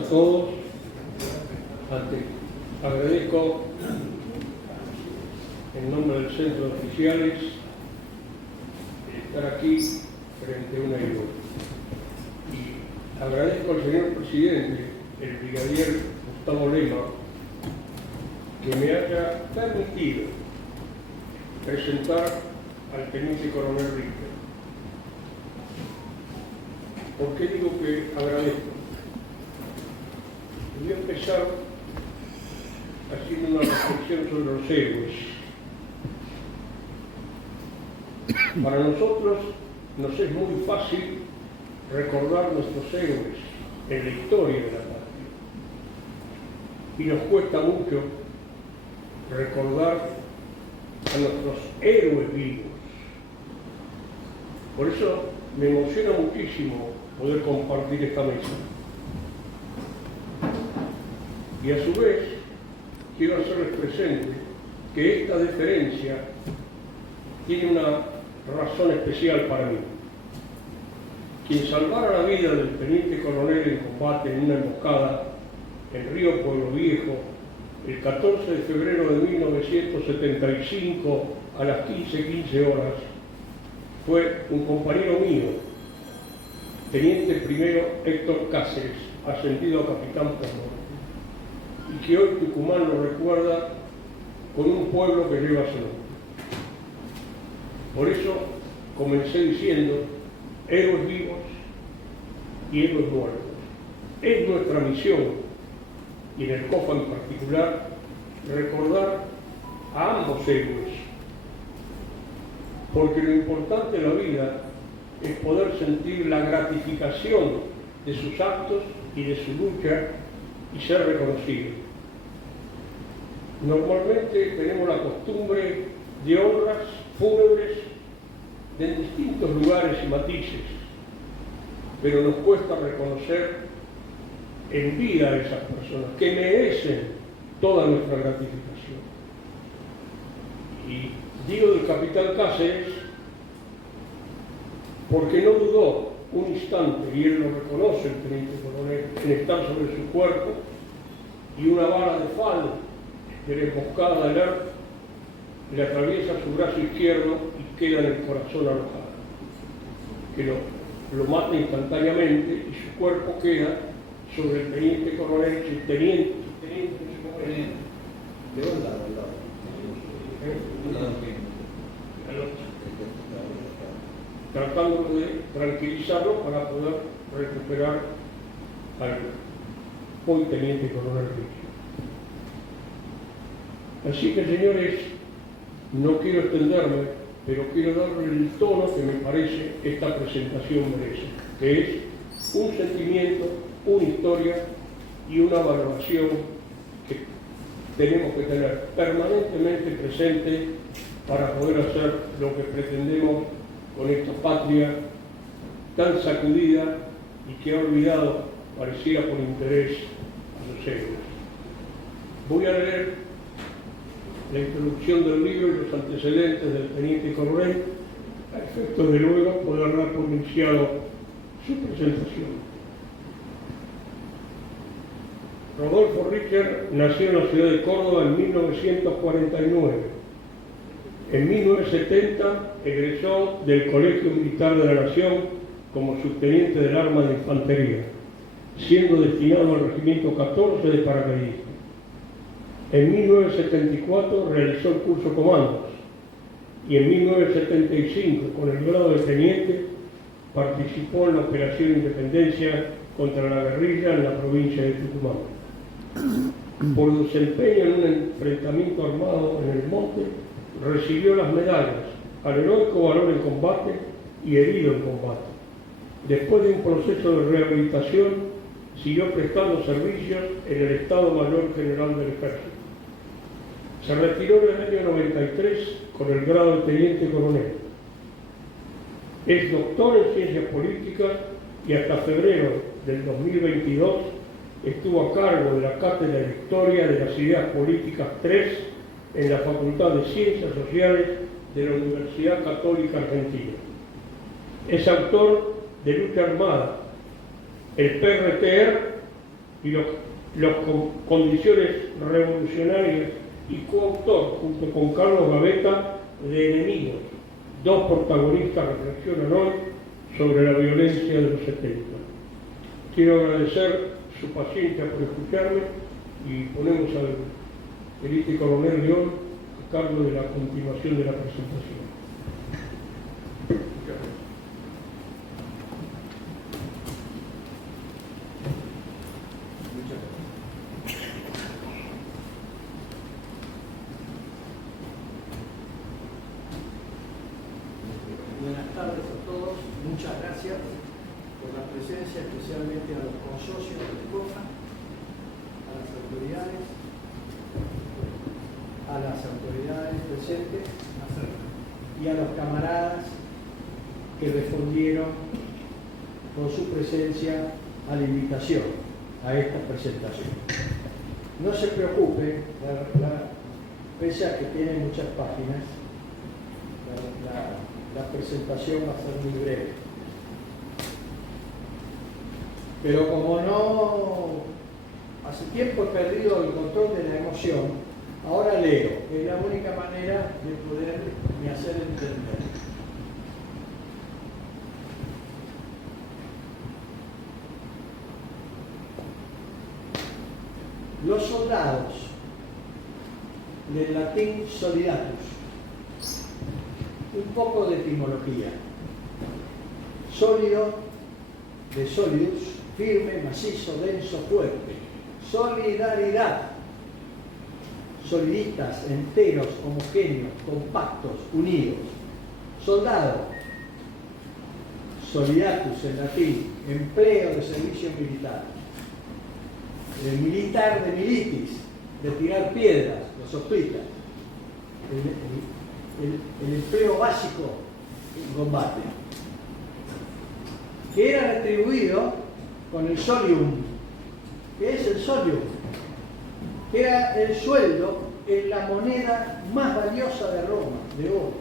A todos, agradezco en nombre del Centro de Oficiales estar aquí frente a una IVO. Y agradezco al señor presidente, el brigadier Gustavo Lema, que me haya permitido presentar al teniente coronel Richter. ¿Por qué digo que agradezco? Voy a empezar haciendo una reflexión sobre los héroes. Para nosotros nos es muy fácil recordar nuestros héroes en la historia de la patria. Y nos cuesta mucho recordar a nuestros héroes vivos. Por eso me emociona muchísimo poder compartir esta mesa. Y a su vez, quiero hacerles presente que esta deferencia tiene una razón especial para mí. Quien salvara la vida del teniente coronel en combate en una emboscada en Río Pueblo Viejo el 14 de febrero de 1975 a las 15:15 horas fue un compañero mío, teniente primero Héctor Cáceres, ascendido a capitán por nombre, y que hoy Tucumán lo recuerda con un pueblo que lleva su nombre. Por eso comencé diciendo héroes vivos y héroes muertos. Es nuestra misión, y en el COFA en particular, recordar a ambos héroes, porque lo importante de la vida es poder sentir la gratificación de sus actos y de su lucha y ser reconocido. Normalmente tenemos la costumbre de honras fúnebres de distintos lugares y matices, pero nos cuesta reconocer en vida a esas personas que merecen toda nuestra gratificación. Y digo del capitán Cáceres porque no dudó un instante, y él lo reconoce, el teniente coronel, en estar sobre su cuerpo, y una bala de fal de la emboscada del ERP le atraviesa su brazo izquierdo y queda en el corazón alojado, que lo mata instantáneamente y su cuerpo queda sobre el teniente coronel, su teniente, ¿de dónde lado? Tratando de tranquilizarlo para poder recuperar al hoy teniente coronel Richter. Así que, señores, no quiero extenderme, pero quiero darle el tono que me parece esta presentación merece, que es un sentimiento, una historia y una valoración que tenemos que tener permanentemente presente para poder hacer lo que pretendemos con esta patria tan sacudida y que ha olvidado, pareciera por interés, a sus héroes. Voy a leer la introducción del libro y los antecedentes del teniente coronel, a efecto de luego poder dar por iniciado su presentación. Rodolfo Richter nació en la ciudad de Córdoba en 1949. En 1970 egresó del Colegio Militar de la Nación como subteniente del Arma de Infantería, siendo destinado al Regimiento 14 de Paracaidistas. En 1974 realizó el curso Comandos y en 1975, con el grado de teniente, participó en la Operación Independencia contra la guerrilla en la provincia de Tucumán. Por desempeño en un enfrentamiento armado en el monte, recibió las medallas al heroico valor en combate y herido en combate. Después de un proceso de rehabilitación, siguió prestando servicios en el Estado Mayor General del Ejército. Se retiró en el año 93 con el grado de teniente coronel. Es doctor en Ciencias Políticas y hasta febrero del 2022 estuvo a cargo de la Cátedra de Historia de las Ideas Políticas 3 en la Facultad de Ciencias Sociales de la Universidad Católica Argentina. Es autor de Lucha Armada, el PRTR y condiciones revolucionarias y coautor, junto con Carlos Gavetta, de Enemigos. Dos protagonistas reflexionan hoy sobre la violencia de los 70. Quiero agradecer su paciencia por escucharme y ponemos al teniente coronel León a cargo de la continuación de la presentación. Muchas gracias. Buenas tardes a todos, muchas gracias por la presencia, especialmente a los consocios de COFA, a las autoridades presentes y a los camaradas que respondieron con su presencia a la invitación a esta presentación. No se preocupe, pese a que tiene muchas páginas, la presentación va a ser muy breve. Pero como no, hace tiempo he perdido el control de la emoción, ahora leo. Es la única manera de poderme hacer entender. Los soldados, del latín solidatus, un poco de etimología. Sólido, de solidus, firme, macizo, denso, fuerte. Solidaridad, solidistas, enteros, homogéneos, compactos, unidos. Soldado, solidatus en latín, empleo de servicio militar. El militar de militis, de tirar piedras, los hospitas. El empleo básico en combate, que era retribuido con el solium. ¿Qué es el solium? Que era el sueldo en la moneda más valiosa de Roma, de oro,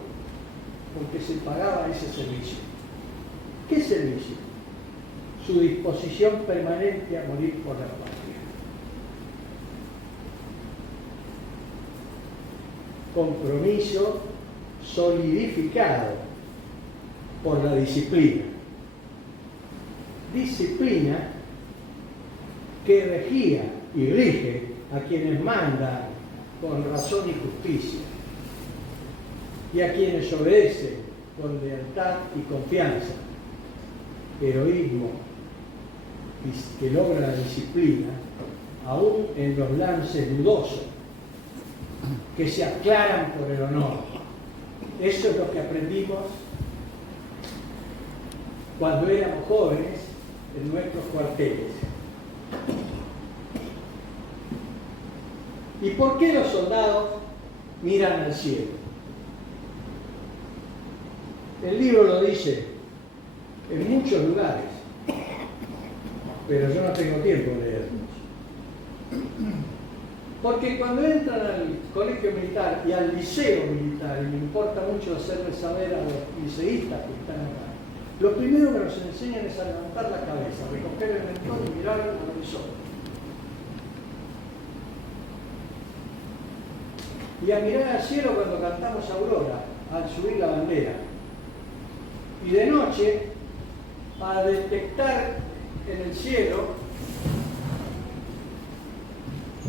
porque se pagaba ese servicio. ¿Qué servicio? Su disposición permanente a morir por la patria. Compromiso solidificado por la disciplina. Disciplina que regía y rige a quienes mandan con razón y justicia y a quienes obedecen con lealtad y confianza. Heroísmo que logra la disciplina aún en los lances dudosos que se aclaran por el honor. Eso es lo que aprendimos cuando éramos jóvenes en nuestros cuarteles. ¿Y por qué los soldados miran al cielo? El libro lo dice en muchos lugares, pero yo no tengo tiempo de leerlos. Porque cuando entran al colegio militar y al liceo militar, y me importa mucho hacerles saber a los liceístas que están acá, lo primero que nos enseñan es a levantar la cabeza, a recoger el mentón y mirar al horizonte. Y a mirar al cielo cuando cantamos Aurora, al subir la bandera. Y de noche, a detectar en el cielo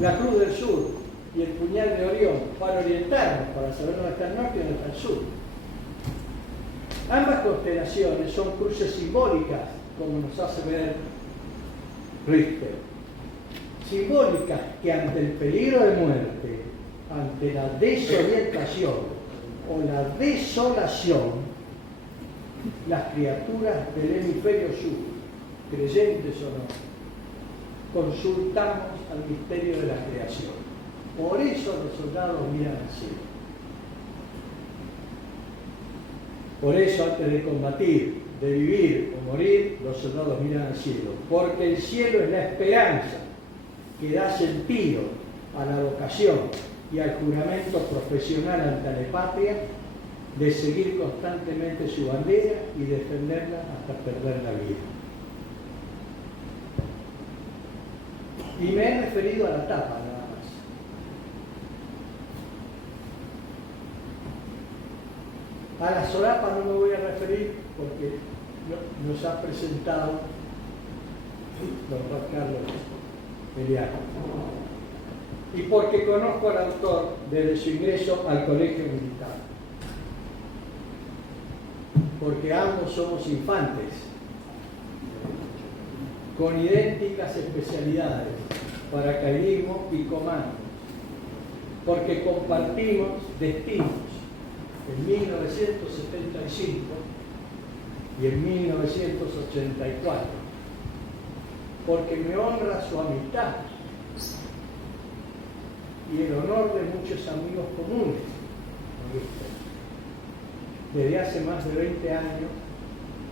la Cruz del Sur y el Puñal de Orión para orientarnos, para saber dónde está el norte y dónde está el sur. Ambas constelaciones son cruces simbólicas, como nos hace ver Richter. Simbólicas que ante el peligro de muerte, ante la desorientación o la desolación, las criaturas del hemisferio sur, creyentes o no, consultamos al misterio de la creación. Por eso los soldados miran al cielo. Por eso, antes de combatir, de vivir o morir, los soldados miran al cielo. Porque el cielo es la esperanza que da sentido a la vocación y al juramento profesional ante la patria de seguir constantemente su bandera y defenderla hasta perder la vida. Y me he referido a la tapa nada más. A la solapa no me voy a referir porque nos ha presentado don Juan Carlos Eliano. Y porque conozco al autor desde su ingreso al colegio militar. Porque ambos somos infantes, con idénticas especialidades, paracaidismo y comando, porque compartimos destinos en 1975 y en 1984, porque me honra su amistad y el honor de muchos amigos comunes. Desde hace más de 20 años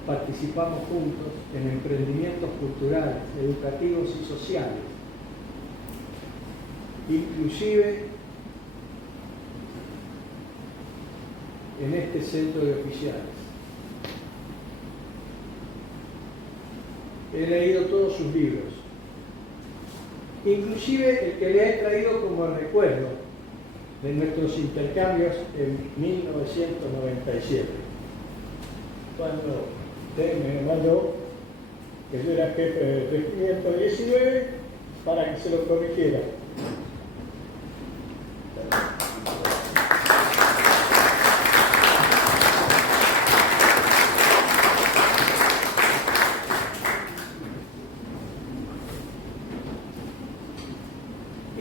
participamos juntos en emprendimientos culturales, educativos y sociales, inclusive en este centro de oficiales. He leído todos sus libros, inclusive el que le he traído como recuerdo de nuestros intercambios en 1997, cuando usted me mandó que yo era jefe del regimiento 19 para que se lo corrigiera.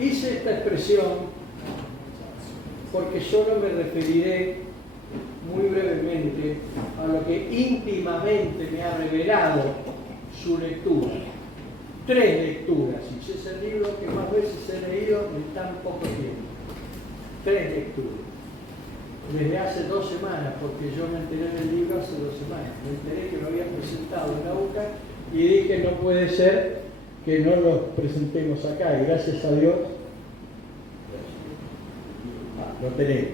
Hice esta expresión porque solo me referiré muy brevemente a lo que íntimamente me ha revelado su lectura. 3 lecturas, y es el libro que más veces he leído en tan poco tiempo. 3 lecturas. Desde hace 2 semanas, porque yo me enteré del libro hace 2 semanas. Me enteré que lo habían presentado en la UCA y dije no puede ser que no lo presentemos acá, y gracias a Dios lo tenemos.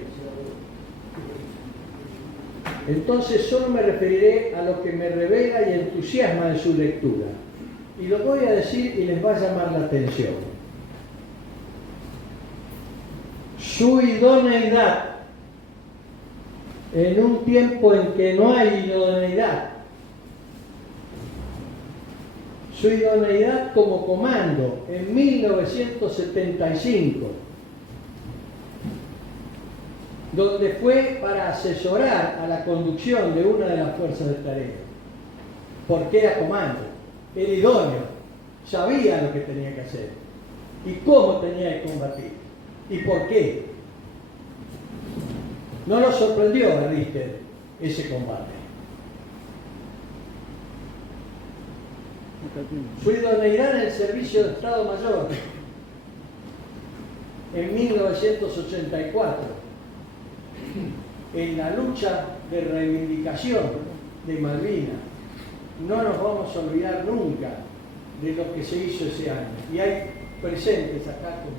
Entonces solo me referiré a lo que me revela y entusiasma de su lectura. Y lo voy a decir y les va a llamar la atención. Su idoneidad en un tiempo en que no hay idoneidad. Su idoneidad como comando en 1975. Donde fue para asesorar a la conducción de una de las fuerzas de tarea, porque era comando, era idóneo, sabía lo que tenía que hacer, y cómo tenía que combatir, y por qué. No lo sorprendió a Richter ese combate. Su idoneidad en el servicio de Estado Mayor en 1984. En la lucha de reivindicación de Malvinas, no nos vamos a olvidar nunca de lo que se hizo ese año. Y hay presentes acá, con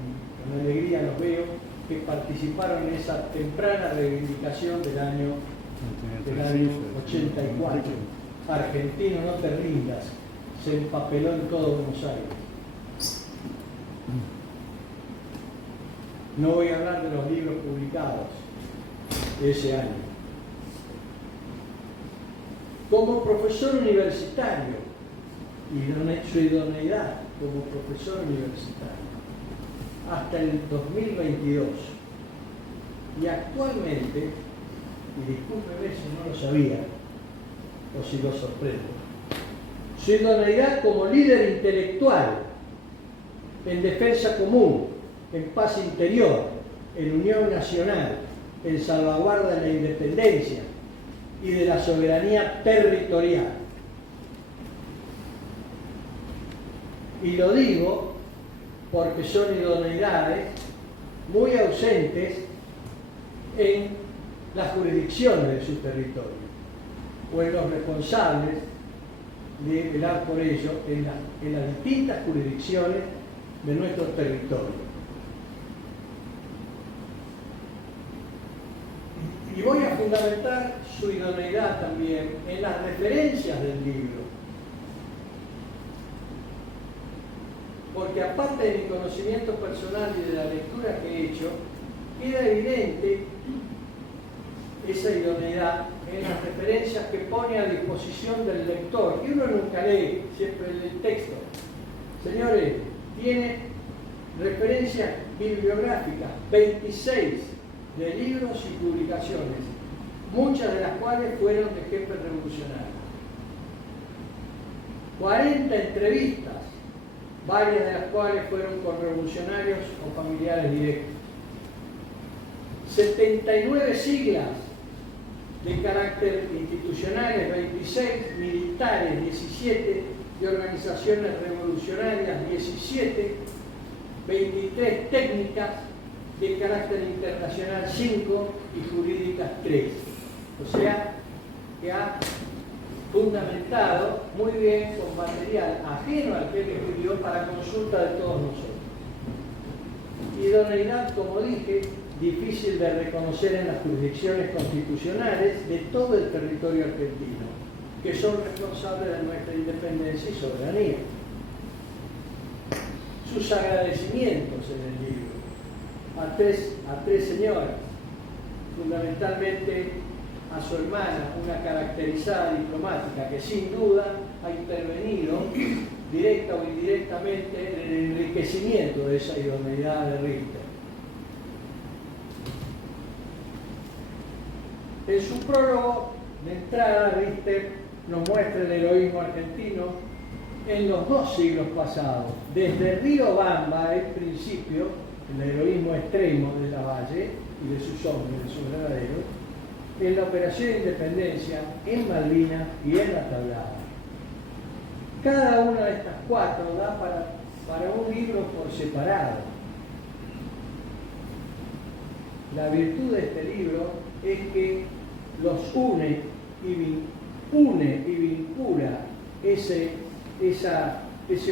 alegría los veo, que participaron en esa temprana reivindicación del año 84. Argentino, no te rindas, se empapeló en todo Buenos Aires. No voy a hablar de los libros publicados ese año. Como profesor universitario, y su idoneidad como profesor universitario, hasta el 2022. Y actualmente, y discúlpeme si no lo sabía, o si lo sorprendo, su idoneidad como líder intelectual en defensa común, en paz interior, en unión nacional, en salvaguarda de la independencia y de la soberanía territorial. Y lo digo porque son idoneidades muy ausentes en las jurisdicciones de su territorio, o en los responsables de velar por ello en las distintas jurisdicciones de nuestro territorio. Y voy a fundamentar su idoneidad también en las referencias del libro. porque aparte de mi conocimiento personal y de la lectura que he hecho, queda evidente esa idoneidad en las referencias que pone a disposición del lector. Y uno nunca lee, siempre lee el texto. Señores, tiene referencias bibliográficas, 26 de libros y publicaciones, muchas de las cuales fueron de jefes revolucionarios. 40 entrevistas, varias de las cuales fueron con revolucionarios o familiares directos. 79 siglas de carácter institucionales, 26 militares, 17 de organizaciones revolucionarias, 17, 23 técnicas de carácter internacional, 5 y jurídicas, 3. O sea, que ha fundamentado muy bien con material ajeno al que él escribió para consulta de todos nosotros. Idoneidad, como dije, difícil de reconocer en las jurisdicciones constitucionales de todo el territorio argentino, que son responsables de nuestra independencia y soberanía. Sus agradecimientos en el libro a tres señoras, fundamentalmente a su hermana, una caracterizada diplomática que sin duda ha intervenido directa o indirectamente en el enriquecimiento de esa idoneidad de Richter. En su prólogo de entrada, Richter nos muestra el heroísmo argentino en los 2 siglos pasados, desde Riobamba, en principio, el heroísmo extremo de Lavalle y de sus hombres, de sus granaderos, en la operación de independencia, en Malvinas y en la Tablada. Cada una de estas 4 da para un libro por separado. La virtud de este libro es que los une y vincula ese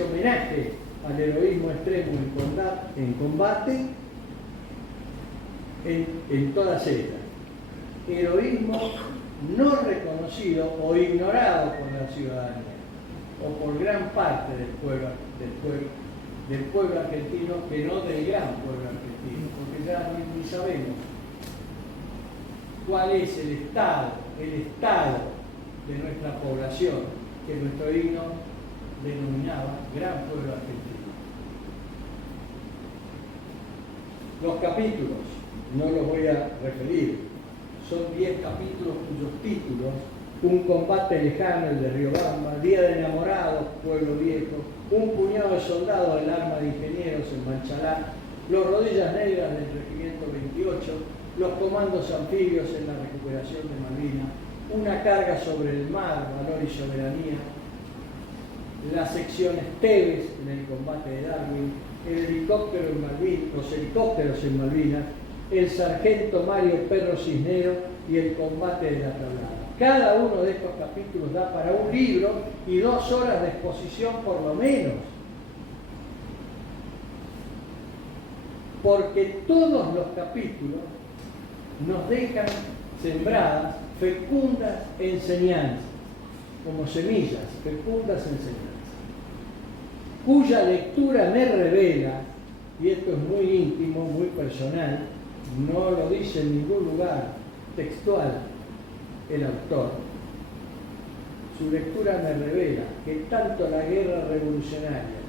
homenaje al heroísmo extremo en combate en todas ellas. Heroísmo no reconocido o ignorado por la ciudadanía o por gran parte del pueblo argentino, que no del gran pueblo argentino, porque ya ni sabemos cuál es el estado de nuestra población, que nuestro himno denominaba gran pueblo argentino. Los capítulos, no los voy a referir, son 10 capítulos cuyos títulos: Un combate lejano, el de Riobamba; Día de enamorados, Pueblo Viejo; Un puñado de soldados del arma de ingenieros en Manchalá; Los rodillas negras del regimiento 28; Los comandos anfibios en la recuperación de Malvinas; Una carga sobre el mar, valor y soberanía; las secciones Tevez en el combate de Darwin; los helicópteros en Malvinas; el sargento Mario Perro Cisneros y el combate de la Tablada. Cada uno de estos capítulos da para un libro y 2 horas de exposición por lo menos, porque todos los capítulos nos dejan sembradas fecundas enseñanzas, como semillas, fecundas enseñanzas, cuya lectura me revela, y esto es muy íntimo, muy personal, no lo dice en ningún lugar textual el autor, su lectura me revela que tanto la guerra revolucionaria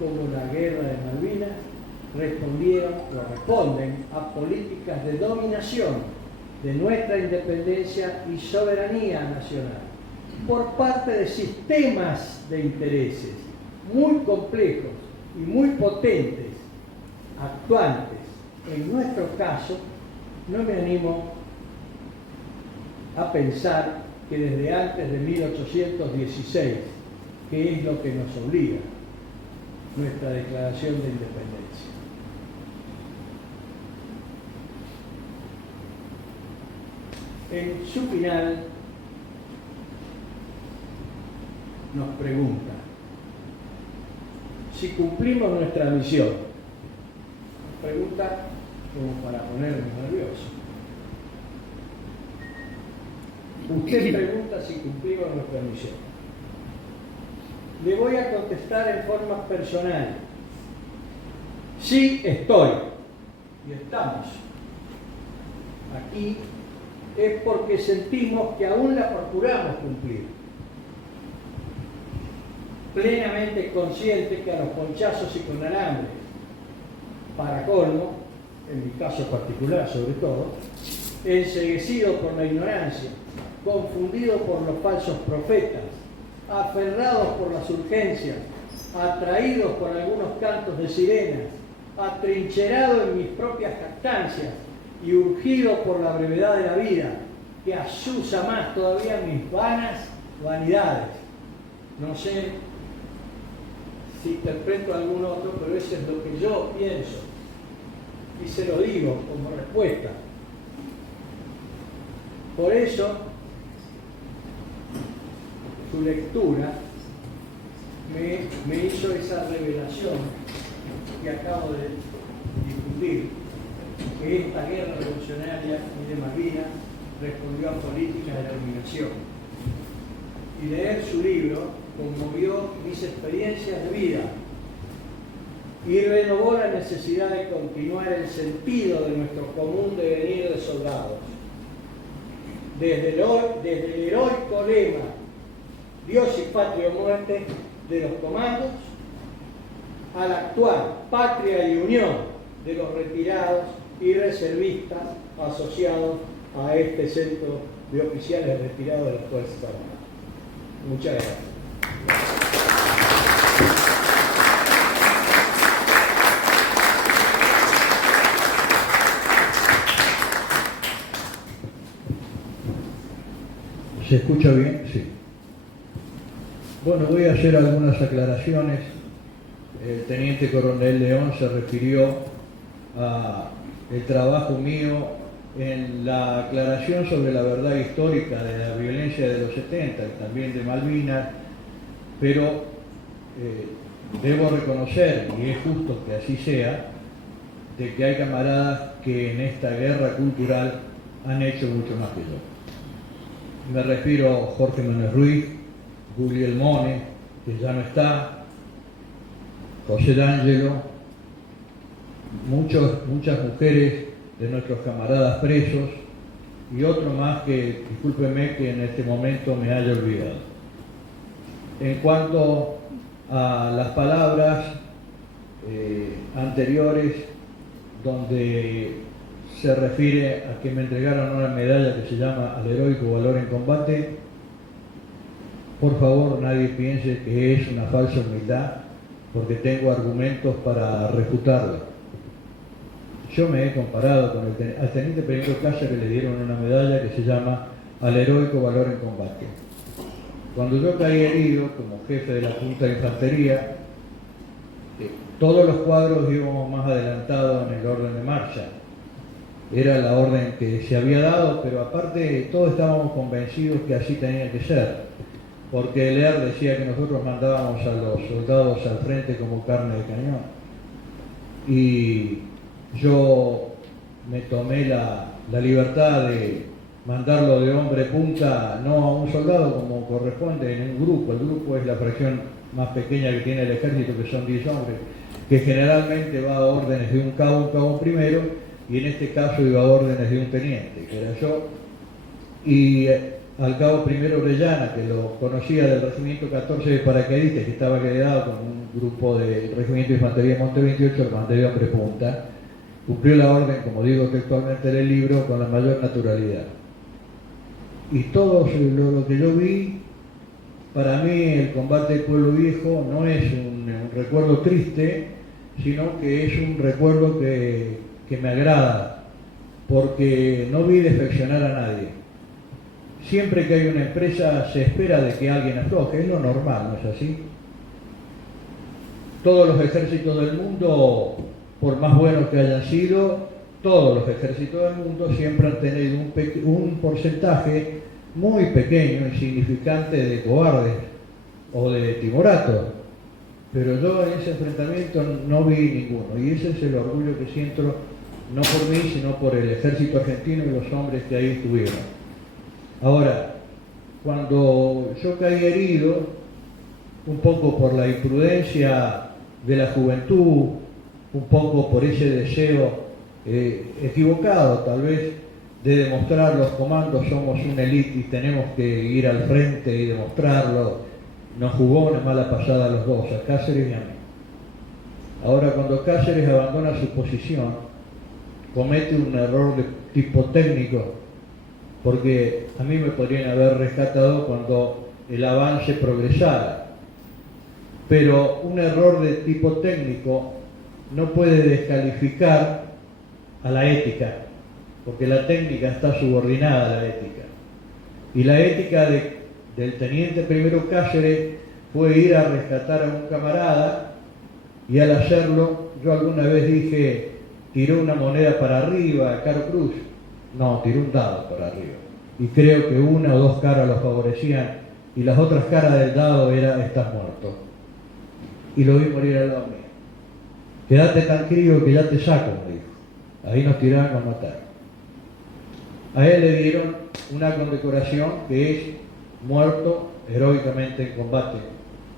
como la guerra de Malvinas responden a políticas de dominación de nuestra independencia y soberanía nacional por parte de sistemas de intereses muy complejos y muy potentes, actuantes. En nuestro caso, no me animo a pensar que desde antes de 1816, que es lo que nos obliga nuestra declaración de independencia. En su final nos pregunta si cumplimos nuestra misión. Nos pregunta como para ponernos nerviosos. Usted pregunta si cumplimos nuestra misión. Le voy a contestar en forma personal, Si estoy y estamos aquí es porque sentimos que aún la procuramos cumplir, plenamente conscientes que a los ponchazos y con alambres, para colmo, en mi caso particular sobre todo, enceguecido por la ignorancia, confundido por los falsos profetas, aferrados por las urgencias, atraídos por algunos cantos de sirenas, atrincherado en mis propias jactancias y urgido por la brevedad de la vida, que asusa más todavía mis vanas vanidades. No sé si interpreto a algún otro, pero eso es lo que yo pienso y se lo digo como respuesta. Por eso, su lectura me hizo esa revelación que acabo de difundir, que esta guerra revolucionaria y de Malvinas respondió a políticas de la dominación. Y leer su libro conmovió mis experiencias de vida y renovó la necesidad de continuar el sentido de nuestro común devenir de soldados. Desde el heroico lema Dios y patria o muerte de los comandos, al actual patria y unión de los retirados y reservistas asociados a este centro de oficiales retirados de las Fuerzas Armadas. Muchas gracias. ¿Se escucha bien? Sí. Bueno, voy a hacer algunas aclaraciones. El teniente coronel León se refirió al trabajo mío en la aclaración sobre la verdad histórica de la violencia de los 70 y también de Malvinas, pero debo reconocer, y es justo que así sea, de que hay camaradas que en esta guerra cultural han hecho mucho más que yo. Me refiero a Jorge Manuel Ruiz, Gugliel Mone, que ya no está, José D'Angelo, muchas mujeres de nuestros camaradas presos y otro más que, discúlpeme que en este momento me haya olvidado. En cuanto a las palabras anteriores, donde se refiere a que me entregaron una medalla que se llama al heroico valor en combate, por favor nadie piense que es una falsa humildad, porque tengo argumentos para refutarla. Yo me he comparado con al teniente Benito Cáceres, le dieron una medalla que se llama al heroico valor en combate. Cuando yo caí herido como jefe de la Junta de Infantería, todos los cuadros íbamos más adelantados en el orden de marcha. Era la orden que se había dado, pero aparte todos estábamos convencidos que así tenía que ser, porque Lear decía que nosotros mandábamos a los soldados al frente como carne de cañón. Y yo me tomé la libertad de mandarlo de hombre punta, no a un soldado como corresponde en un grupo. El grupo es la fracción más pequeña que tiene el ejército, que son 10 hombres, que generalmente va a órdenes de un cabo primero, y en este caso iba a órdenes de un teniente, que era yo, y al cabo primero Orellana, que lo conocía del regimiento 14 de paracaidistas, que estaba quedado con un grupo del regimiento de infantería Monte 28, lo mandé de hombre punta. Cumplió la orden, como digo textualmente en el libro, con la mayor naturalidad. Y todo lo que yo vi, para mí el combate del Pueblo Viejo no es un recuerdo triste, sino que es un recuerdo que me agrada, porque no vi defeccionar a nadie. Siempre que hay una empresa se espera de que alguien afloje, es lo normal, ¿no es así? Todos los ejércitos del mundo, por más buenos que hayan sido, todos los ejércitos del mundo siempre han tenido un porcentaje muy pequeño, insignificante de cobardes o de timoratos. Pero yo en ese enfrentamiento no vi ninguno, y ese es el orgullo que siento, no por mí, sino por el ejército argentino y los hombres que ahí estuvieron. Ahora, cuando yo caí herido, un poco por la imprudencia de la juventud un poco por ese deseo equivocado tal vez de demostrar los comandos, somos una élite y tenemos que ir al frente y demostrarlo. Nos jugó una mala pasada a los dos, a Cáceres y a mí. Ahora, cuando Cáceres abandona su posición, comete un error de tipo técnico, porque a mí me podrían haber rescatado cuando el avance progresara. Pero un error de tipo técnico no puede descalificar a la ética, porque la técnica está subordinada a la ética. Y la ética del teniente primero Cáceres fue ir a rescatar a un camarada, y al hacerlo, yo alguna vez dije, tiró una moneda para arriba, Caro Cruz. No, tiró un dado para arriba. Y creo que una o dos caras lo favorecían, y las otras caras del dado era, estás muerto. Y lo vi morir al lado mío. Quédate tan crío que ya te saco, me dijo. Ahí nos tiraban a matar. A él le dieron una condecoración que es muerto heroicamente en combate.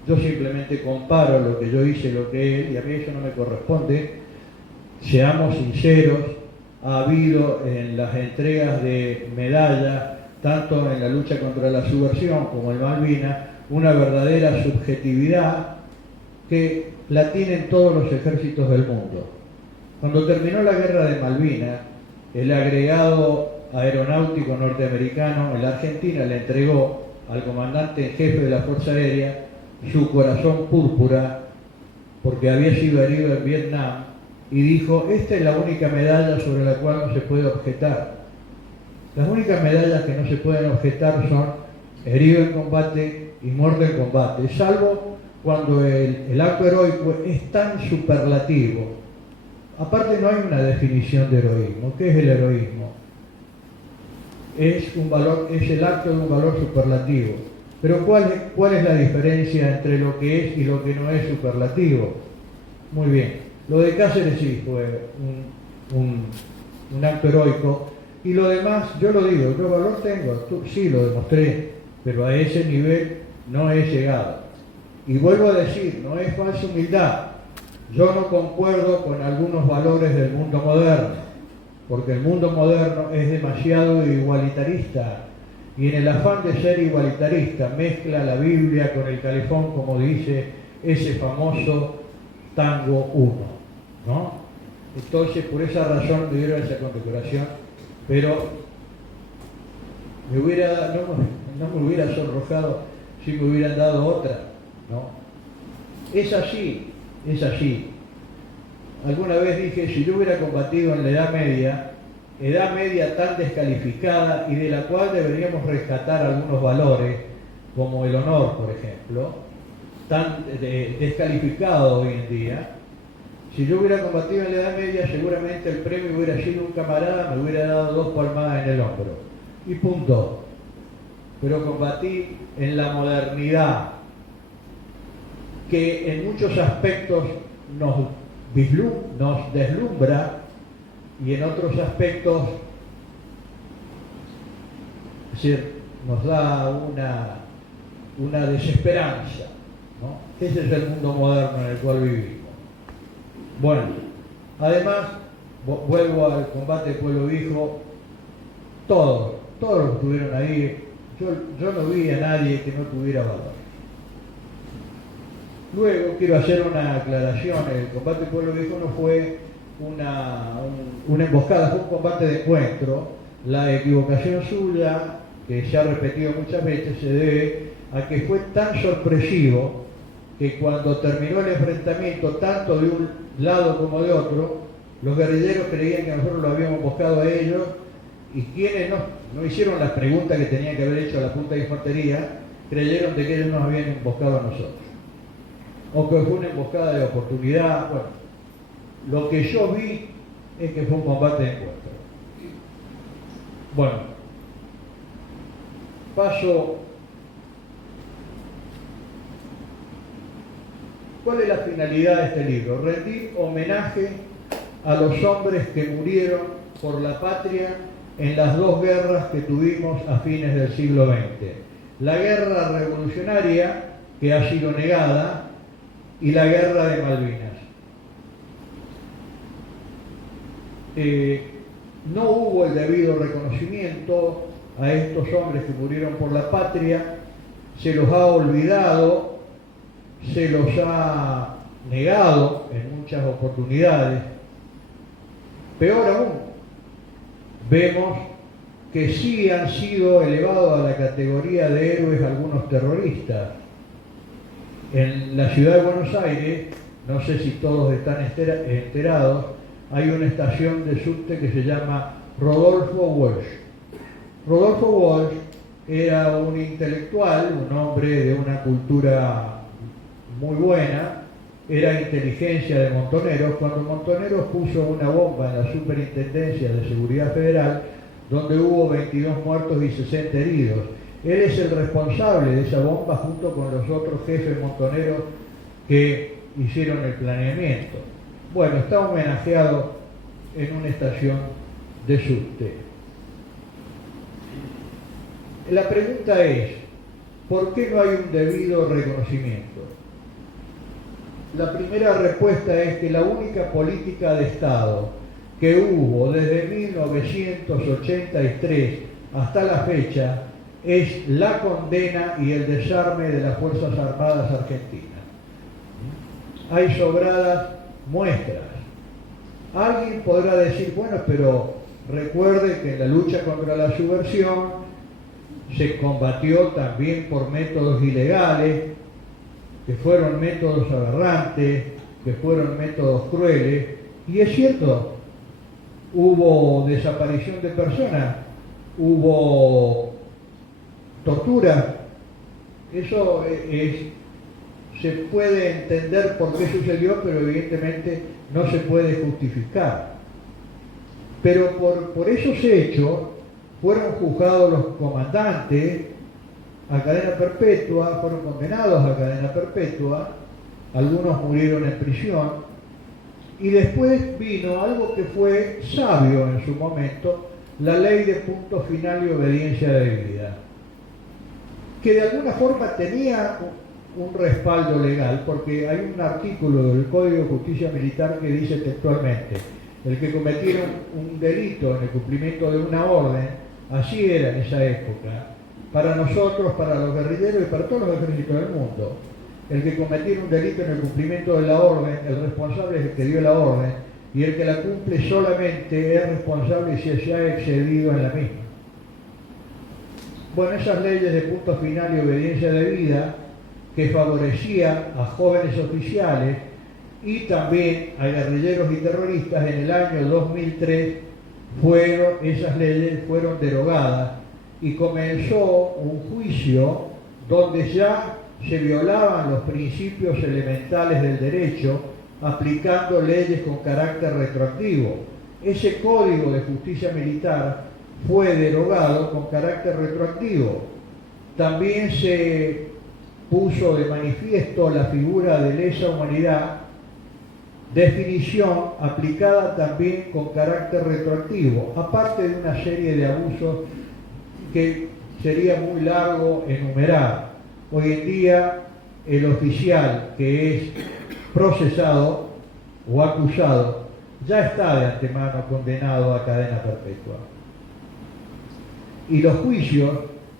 Yo simplemente comparo lo que yo hice y lo que él, y a mí eso no me corresponde. Seamos sinceros, ha habido en las entregas de medallas, tanto en la lucha contra la subversión como en Malvinas, una verdadera subjetividad que la tienen todos los ejércitos del mundo. Cuando terminó la guerra de Malvinas, el agregado aeronáutico norteamericano en la Argentina le entregó al comandante en jefe de la Fuerza Aérea su corazón púrpura, porque había sido herido en Vietnam, y dijo, esta es la única medalla sobre la cual no se puede objetar. Las únicas medallas que no se pueden objetar son herido en combate y muerto en combate, salvo cuando el acto heroico es tan superlativo. Aparte, no hay una definición de heroísmo. ¿Qué es el heroísmo? Es el acto de un valor superlativo. Pero ¿cuál es la diferencia entre lo que es y lo que no es superlativo? Muy bien, lo de Cáceres sí fue un acto heroico, y lo demás, yo lo digo, ¿qué valor tengo? Sí, lo demostré, pero a ese nivel no he llegado. Y vuelvo a decir, no es falsa humildad. Yo no concuerdo con algunos valores del mundo moderno, porque el mundo moderno es demasiado igualitarista, y en el afán de ser igualitarista mezcla la Biblia con el calefón, como dice ese famoso Tango 1, ¿no? Entonces, por esa razón me dieron esa condecoración, pero no me hubiera sonrojado si me hubieran dado otra, ¿no? Es así. Alguna vez dije, si yo hubiera combatido en la Edad Media tan descalificada y de la cual deberíamos rescatar algunos valores, como el honor, por ejemplo, tan descalificado hoy en día, si yo hubiera combatido en la Edad Media, seguramente el premio hubiera sido un camarada, me hubiera dado 2 palmadas en el hombro. Y punto. Pero combatí en la modernidad, que en muchos aspectos nos deslumbra, y en otros aspectos, es decir, nos da una desesperanza, ¿no? Ese es el mundo moderno en el cual vivimos. Bueno, además, vuelvo al combate de Pueblo Viejo, todos los que estuvieron ahí, yo no vi a nadie que no tuviera valor. Luego quiero hacer una aclaración. El combate de Pueblo Viejo no fue una emboscada, fue un combate de encuentro. La equivocación suya, que se ha repetido muchas veces, se debe a que fue tan sorpresivo que cuando terminó el enfrentamiento, tanto de un lado como de otro, los guerrilleros creían que nosotros lo habíamos emboscado a ellos, y quienes no hicieron las preguntas que tenían que haber hecho a la punta de infantería, creyeron de que ellos nos habían emboscado a nosotros. O que fue una emboscada de oportunidad. Bueno, lo que yo vi es que fue un combate de encuentro. Bueno, paso. ¿Cuál es la finalidad de este libro? Rendir homenaje a los hombres que murieron por la patria en las 2 guerras que tuvimos a fines del siglo XX. La guerra revolucionaria, que ha sido negada, y la guerra de Malvinas. no hubo el debido reconocimiento a estos hombres que murieron por la patria, se los ha olvidado, se los ha negado en muchas oportunidades. Peor aún, vemos que sí han sido elevados a la categoría de héroes algunos terroristas. En la ciudad de Buenos Aires, no sé si todos están enterados, hay una estación de subte que se llama Rodolfo Walsh. Rodolfo Walsh era un intelectual, un hombre de una cultura muy buena, era inteligencia de Montoneros, cuando Montoneros puso una bomba en la Superintendencia de Seguridad Federal, donde hubo 22 muertos y 60 heridos. Él es el responsable de esa bomba junto con los otros jefes montoneros que hicieron el planeamiento. Bueno, está homenajeado en una estación de subte. La pregunta es, ¿por qué no hay un debido reconocimiento? La primera respuesta es que la única política de Estado que hubo desde 1983 hasta la fecha es la condena y el desarme de las Fuerzas Armadas Argentinas. Hay sobradas muestras. Alguien podrá decir, bueno, pero recuerde que en la lucha contra la subversión se combatió también por métodos ilegales, que fueron métodos aberrantes, que fueron métodos crueles, y es cierto, hubo desaparición de personas, hubo tortura. Eso se puede entender por qué sucedió, pero evidentemente no se puede justificar. Pero por esos hechos fueron juzgados los comandantes a cadena perpetua, fueron condenados a cadena perpetua, algunos murieron en prisión, y después vino algo que fue sabio en su momento, la ley de punto final y obediencia debida, que de alguna forma tenía un respaldo legal, porque hay un artículo del Código de Justicia Militar que dice textualmente: el que cometiera un delito en el cumplimiento de una orden, así era en esa época, para nosotros, para los guerrilleros y para todos los ejércitos del mundo, el que cometiera un delito en el cumplimiento de la orden, el responsable es el que dio la orden, y el que la cumple solamente es responsable si se ha excedido en la misma. Bueno, esas leyes de punto final y obediencia debida, que favorecía a jóvenes oficiales y también a guerrilleros y terroristas, en el año 2003 esas leyes fueron derogadas y comenzó un juicio donde ya se violaban los principios elementales del derecho, aplicando leyes con carácter retroactivo. Ese Código de Justicia Militar fue derogado con carácter retroactivo. También se puso de manifiesto la figura de lesa humanidad, definición aplicada también con carácter retroactivo, aparte de una serie de abusos que sería muy largo enumerar. Hoy en día el oficial que es procesado o acusado ya está de antemano condenado a cadena perpetua. Y los juicios,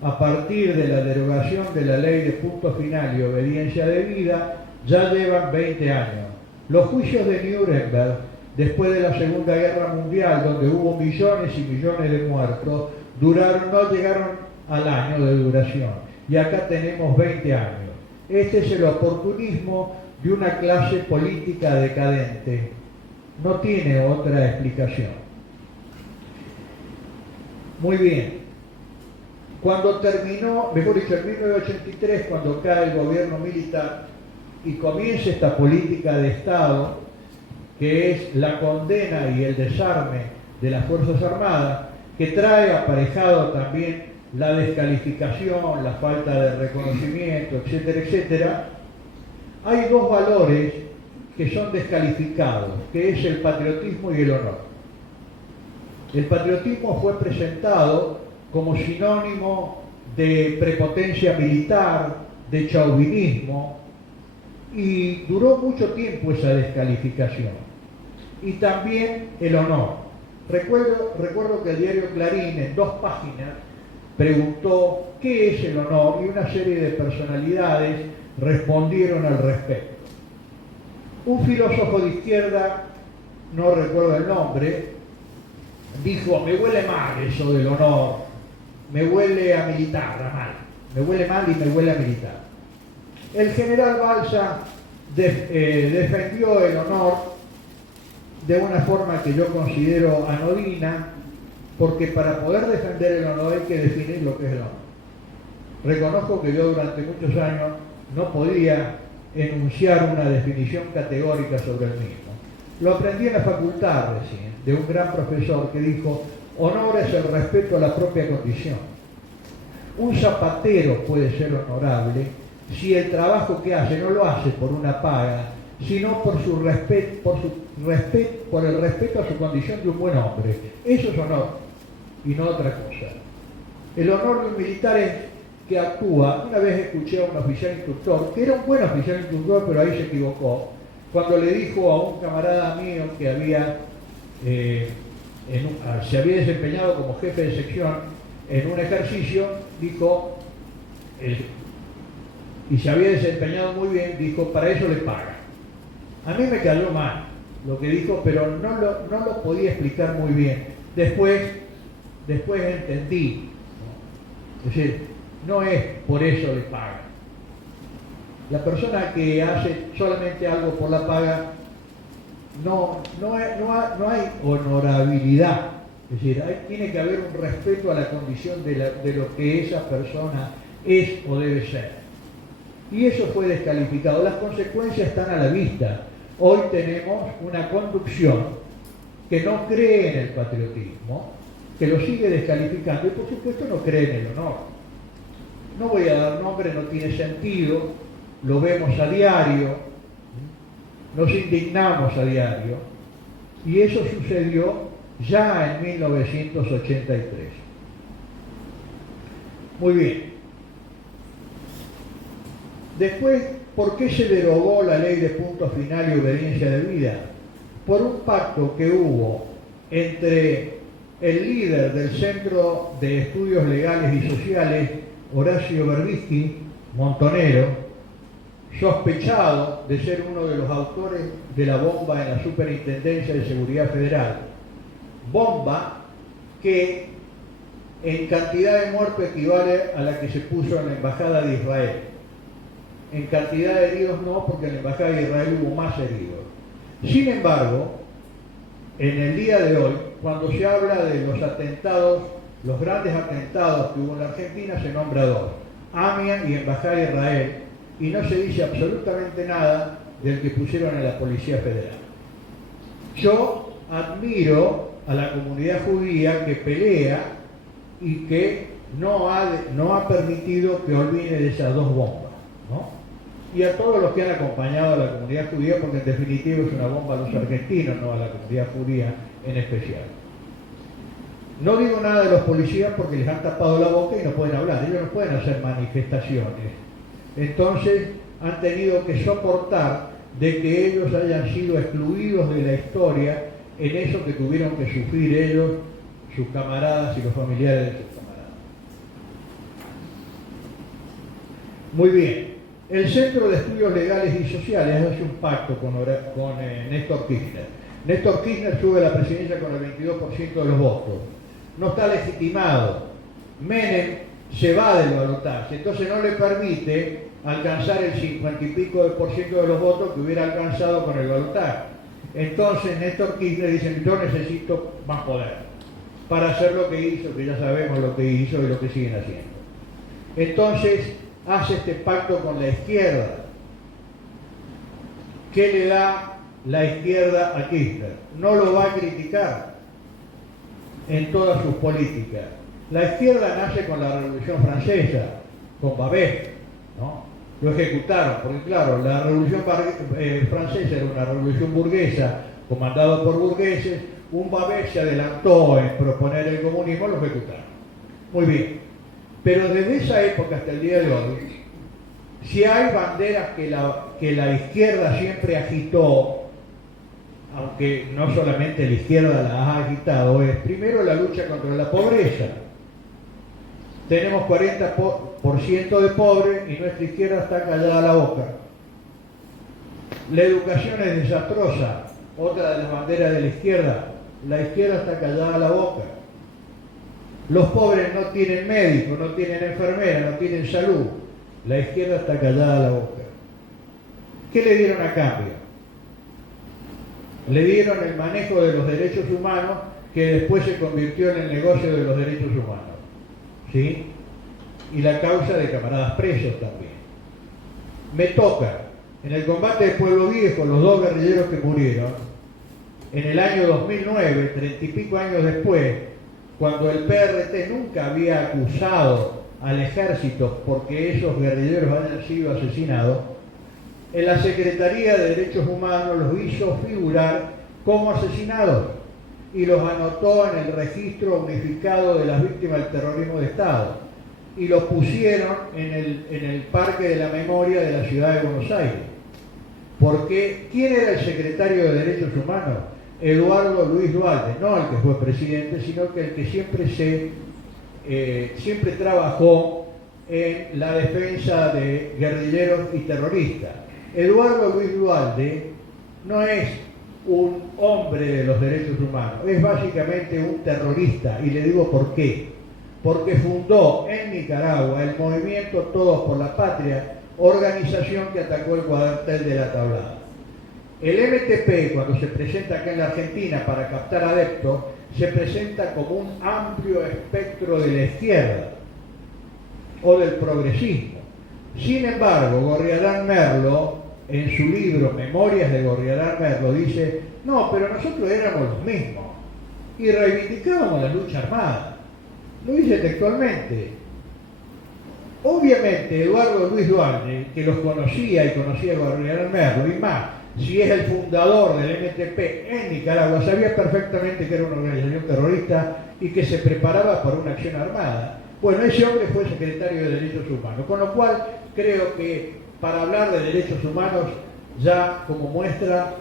a partir de la derogación de la ley de punto final y obediencia debida, ya llevan 20 años. Los juicios de Nuremberg, después de la Segunda Guerra Mundial, donde hubo millones y millones de muertos, no llegaron al año de duración. Y acá tenemos 20 años. Este es el oportunismo de una clase política decadente. No tiene otra explicación. Muy bien. Cuando terminó, mejor dicho, en 1983, cuando cae el gobierno militar y comienza esta política de Estado, que es la condena y el desarme de las Fuerzas Armadas, que trae aparejado también la descalificación, la falta de reconocimiento, etcétera, etcétera, hay dos valores que son descalificados, que es el patriotismo y el honor. El patriotismo fue presentado como sinónimo de prepotencia militar, de chauvinismo, y duró mucho tiempo esa descalificación. Y también el honor. Recuerdo que el diario Clarín, en 2 páginas, preguntó qué es el honor y una serie de personalidades respondieron al respecto. Un filósofo de izquierda, no recuerdo el nombre, dijo: me huele mal eso del honor, me huele a militar, a mal, me huele mal y me huele a militar. El general Balsa defendió el honor de una forma que yo considero anodina, porque para poder defender el honor hay que definir lo que es el honor. Reconozco que yo durante muchos años no podía enunciar una definición categórica sobre el mismo. Lo aprendí en la facultad recién, de un gran profesor que dijo: honor es el respeto a la propia condición. Un zapatero puede ser honorable si el trabajo que hace no lo hace por una paga, sino por el respeto a su condición de un buen hombre. Eso es honor, y no otra cosa. El honor de un militar es que actúa. Una vez escuché a un oficial instructor, que era un buen oficial instructor, pero ahí se equivocó, cuando le dijo a un camarada mío que se había desempeñado como jefe de sección en un ejercicio, dijo, y se había desempeñado muy bien, dijo: para eso le pagan. A mí me cayó mal lo que dijo, pero no lo podía explicar muy bien. Después entendí, ¿no? Es decir, no es por eso le pagan. La persona que hace solamente algo por la paga, no hay honorabilidad. Es decir, tiene que haber un respeto a la condición de lo que esa persona es o debe ser. Y eso fue descalificado. Las consecuencias están a la vista. Hoy tenemos una conducción que no cree en el patriotismo, que lo sigue descalificando y por supuesto no cree en el honor. No voy a dar nombre, no tiene sentido, lo vemos a diario, nos indignamos a diario, y eso sucedió ya en 1983. Muy bien. Después, ¿por qué se derogó la ley de punto final y obediencia de vida? Por un pacto que hubo entre el líder del Centro de Estudios Legales y Sociales, Horacio Berbisky, montonero, sospechado de ser uno de los autores de la bomba en la Superintendencia de Seguridad Federal. Bomba que en cantidad de muertos equivale a la que se puso en la Embajada de Israel. En cantidad de heridos no, porque en la Embajada de Israel hubo más heridos. Sin embargo, en el día de hoy, cuando se habla de los atentados, los grandes atentados que hubo en la Argentina, se nombra 2, AMIA y Embajada de Israel, y no se dice absolutamente nada del que pusieron en la Policía Federal. Yo admiro a la comunidad judía que pelea y que no ha permitido que olvide de esas 2 bombas, ¿no? Y a todos los que han acompañado a la comunidad judía, porque en definitiva es una bomba a los argentinos, no a la comunidad judía en especial. No digo nada de los policías porque les han tapado la boca y no pueden hablar, ellos no pueden hacer manifestaciones. Entonces han tenido que soportar de que ellos hayan sido excluidos de la historia en eso que tuvieron que sufrir ellos, sus camaradas y los familiares de sus camaradas. Muy bien. El Centro de Estudios Legales y Sociales hace un pacto con Néstor Kirchner. Néstor Kirchner sube a la presidencia con el 22% de los votos. No está legitimado. Menem se va del balotaje, entonces no le permite alcanzar el 50 y pico de los votos que hubiera alcanzado con el balotaje. Entonces Néstor Kirchner dice: yo necesito más poder para hacer lo que hizo, que ya sabemos lo que hizo y lo que siguen haciendo. Entonces hace este pacto con la izquierda. ¿Qué le da la izquierda a Kirchner? No lo va a criticar en todas sus políticas. La izquierda nace con la Revolución Francesa, con Babet, ¿no? Lo ejecutaron, porque claro, la Revolución Francesa era una revolución burguesa, comandada por burgueses. Un Babet se adelantó en proponer el comunismo, lo ejecutaron. Muy bien. Pero desde esa época hasta el día de hoy, si hay banderas que la izquierda siempre agitó, aunque no solamente la izquierda la ha agitado, es primero la lucha contra la pobreza. Tenemos 40% de pobres y nuestra izquierda está callada la boca. La educación es desastrosa, otra de las banderas de la izquierda está callada la boca. Los pobres no tienen médico, no tienen enfermera, no tienen salud, la izquierda está callada la boca. ¿Qué le dieron a cambio? Le dieron el manejo de los derechos humanos, que después se convirtió en el negocio de los derechos humanos, ¿sí? Y la causa de camaradas presos también. Me toca, en el combate de Pueblo Viejo, los 2 guerrilleros que murieron, en el año 2009, 30 y pico años después, cuando el PRT nunca había acusado al ejército porque esos guerrilleros hayan sido asesinados, en la Secretaría de Derechos Humanos los hizo figurar como asesinados y los anotó en el registro unificado de las víctimas del terrorismo de Estado y los pusieron en el Parque de la Memoria de la Ciudad de Buenos Aires. Porque ¿quién era el secretario de Derechos Humanos? Eduardo Luis Duhalde, no el que fue presidente, sino que el que siempre trabajó en la defensa de guerrilleros y terroristas. Eduardo Luis Duhalde no es un hombre de los derechos humanos, es básicamente un terrorista, y le digo por qué. Porque fundó en Nicaragua el movimiento Todos por la Patria, organización que atacó el cuartel de la Tablada. El MTP, cuando se presenta acá en la Argentina para captar adeptos, se presenta como un amplio espectro de la izquierda o del progresismo. Sin embargo, Gorriarán Merlo, en su libro Memorias de Gorriarán Merlo, dice: no, pero nosotros éramos los mismos y reivindicábamos la lucha armada. Lo dice textualmente. Obviamente, Eduardo Luis Duhalde, que los conocía y conocía a Gorriarán Merlo, y más, si es el fundador del MTP en Nicaragua, sabía perfectamente que era una organización terrorista y que se preparaba para una acción armada. Bueno, ese hombre fue secretario de Derechos Humanos, con lo cual creo que para hablar de derechos humanos ya como muestra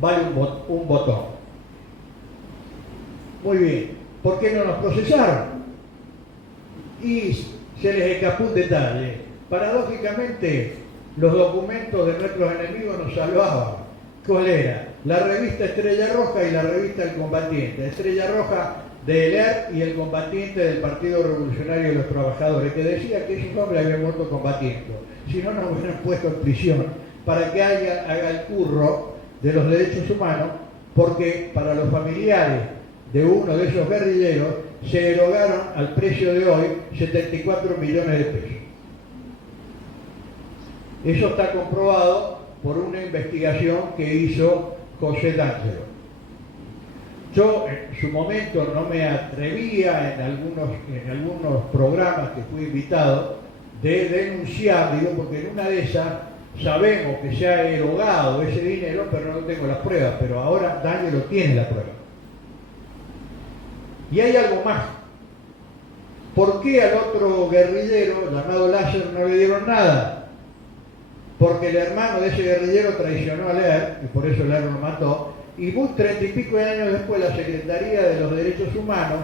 vale un botón. Muy bien, ¿por qué no nos procesaron? Y se les escapó un detalle. Paradójicamente, los documentos de nuestros enemigos nos salvaban. ¿Cuál era? La revista Estrella Roja y la revista El Combatiente. Estrella Roja de ELER y El Combatiente del Partido Revolucionario de los Trabajadores, que decía que esos hombres habían muerto combatiendo. Si no, nos hubieran puesto en prisión para que haga el curro de los derechos humanos, porque para los familiares de uno de esos guerrilleros se erogaron al precio de hoy 74 millones de pesos. Eso está comprobado por una investigación que hizo José D'Angelo. Yo en su momento no me atrevía en algunos programas que fui invitado de denunciar, digo, porque en una de esas sabemos que se ha erogado ese dinero, pero no tengo las pruebas, pero ahora D'Angelo tiene la prueba. Y hay algo más. ¿Por qué al otro guerrillero llamado Láser no le dieron nada? Porque el hermano de ese guerrillero traicionó a Leer, y por eso Leer lo mató, y 30 y pico de años después la Secretaría de los Derechos Humanos,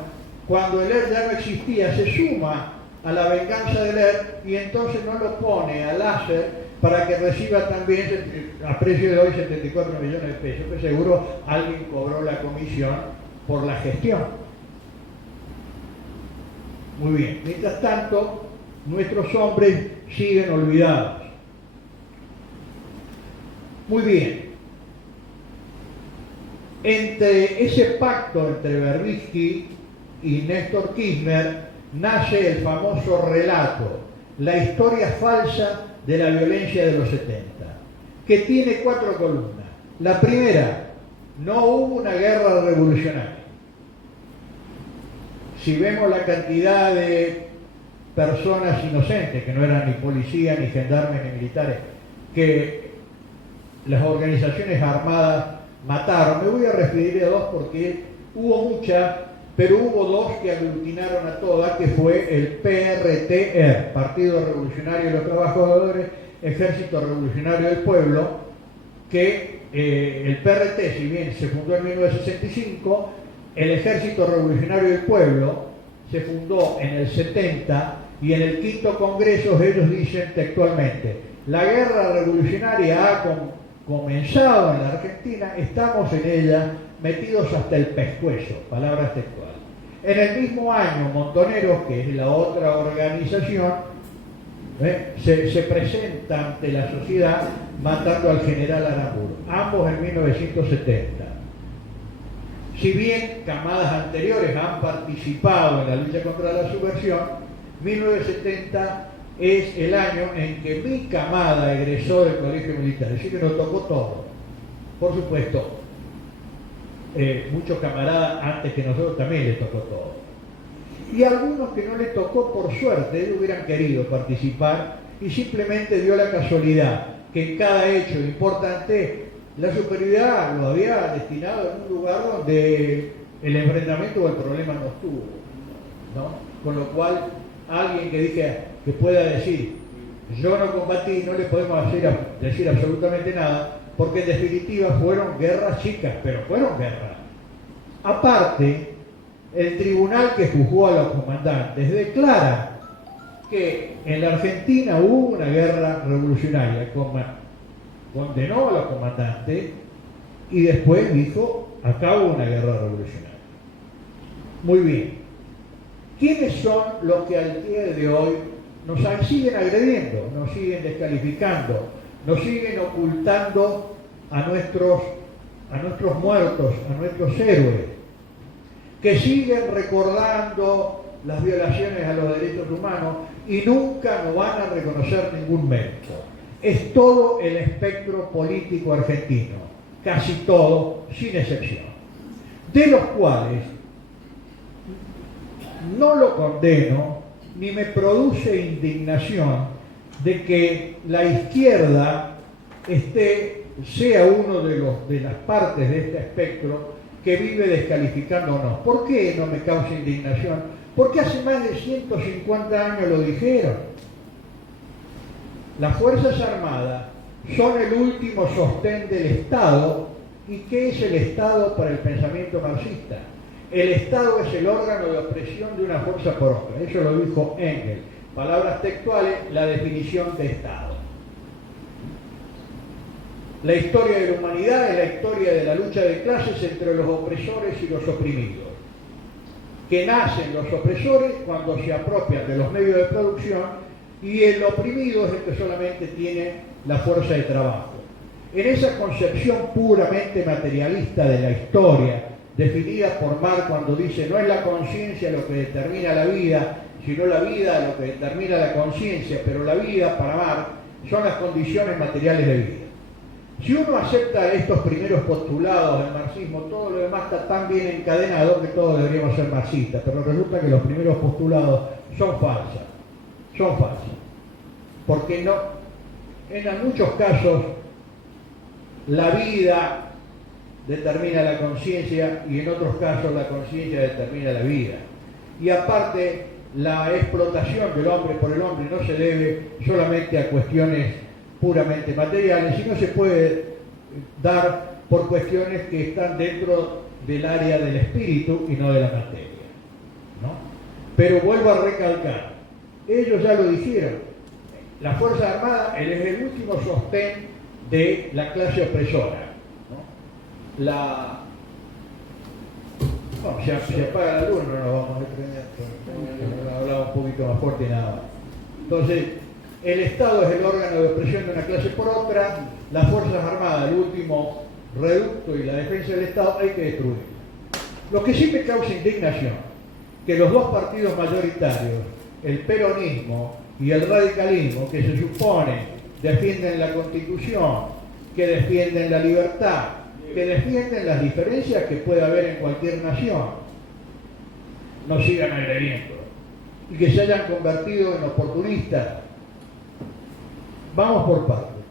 cuando Leer ya no existía, se suma a la venganza de Leer y entonces no lo pone a Láser para que reciba también a precio de hoy 74 millones de pesos, que seguro alguien cobró la comisión por la gestión. Muy bien, mientras tanto, nuestros hombres siguen olvidados. Muy bien. Entre ese pacto entre Berbisky y Néstor Kirchner nace el famoso relato, la historia falsa de la violencia de los 70, que tiene 4 columnas. La primera, no hubo una guerra revolucionaria. Si vemos la cantidad de personas inocentes, que no eran ni policías, ni gendarmes, ni militares, que las organizaciones armadas mataron, me voy a referir a 2 porque hubo muchas, pero hubo 2 que aglutinaron a todas, que fue el PRTR, Partido Revolucionario de los Trabajadores, Ejército Revolucionario del Pueblo, que el PRT, si bien se fundó en 1965, el Ejército Revolucionario del Pueblo se fundó en el 70 y en el quinto congreso ellos dicen textualmente: la guerra revolucionaria ha comenzado en la Argentina, estamos en ella metidos hasta el pescuezo, palabras textuales. En el mismo año, Montoneros, que es la otra organización, se presenta ante la sociedad matando al general Aramburu, ambos en 1970. Si bien camadas anteriores han participado en la lucha contra la subversión, 1970 es el año en que mi camada egresó del colegio militar, es decir, que nos tocó todo. Por supuesto, muchos camaradas antes que nosotros también les tocó todo. Y algunos que no les tocó, por suerte, ellos hubieran querido participar y simplemente dio la casualidad que en cada hecho importante la superioridad lo había destinado en un lugar donde el enfrentamiento o el problema no estuvo, ¿no? Con lo cual, alguien que pueda decir yo no combatí, no le podemos decir absolutamente nada, porque en definitiva fueron guerras chicas, pero fueron guerras. Aparte, el tribunal que juzgó a los comandantes declara que en la Argentina hubo una guerra revolucionaria, condenó a los comandantes y después dijo, acá hubo una guerra revolucionaria. Muy bien. ¿Quiénes son los que al día de hoy nos siguen agrediendo, nos siguen descalificando, nos siguen ocultando a nuestros muertos, a nuestros héroes, que siguen recordando las violaciones a los derechos humanos y nunca nos van a reconocer ningún mérito? Es todo el espectro político argentino, casi todo, sin excepción, de los cuales no lo condeno ni me produce indignación de que la izquierda sea uno de las partes de este espectro que vive descalificándonos. ¿Por qué no me causa indignación? Porque hace más de 150 años lo dijeron. Las Fuerzas Armadas son el último sostén del Estado. ¿Y qué es el Estado para el pensamiento marxista? El Estado es el órgano de opresión de una fuerza por otra. Eso lo dijo Engels. Palabras textuales, la definición de Estado. La historia de la humanidad es la historia de la lucha de clases entre los opresores y los oprimidos. Que nacen los opresores cuando se apropian de los medios de producción y el oprimido es el que solamente tiene la fuerza de trabajo. En esa concepción puramente materialista de la historia, definida por Marx cuando dice no es la conciencia lo que determina la vida, sino la vida lo que determina la conciencia, pero la vida para Marx son las condiciones materiales de vida. Si uno acepta estos primeros postulados del marxismo, todo lo demás está tan bien encadenado que todos deberíamos ser marxistas, pero resulta que los primeros postulados son falsos, porque no, en muchos casos la vida determina la conciencia y en otros casos la conciencia determina la vida. Y aparte, la explotación del hombre por el hombre no se debe solamente a cuestiones puramente materiales, sino se puede dar por cuestiones que están dentro del área del espíritu y no de la materia, ¿no? Pero vuelvo a recalcar, ellos ya lo dijeron, la Fuerza Armada es el último sostén de la clase opresora, ¿no? Si apaga la luz no nos vamos a prender, hablamos un poquito más fuerte y nada más. Entonces, el Estado es el órgano de opresión de una clase por otra, las Fuerzas Armadas, el último reducto y la defensa del Estado hay que destruir. Lo que sí me causa indignación, que los dos partidos mayoritarios, el peronismo y el radicalismo, que se supone defienden la Constitución, que defienden la libertad, que defienden las diferencias que puede haber en cualquier nación, no sigan agrediendo y que se hayan convertido en oportunistas. Vamos por partes.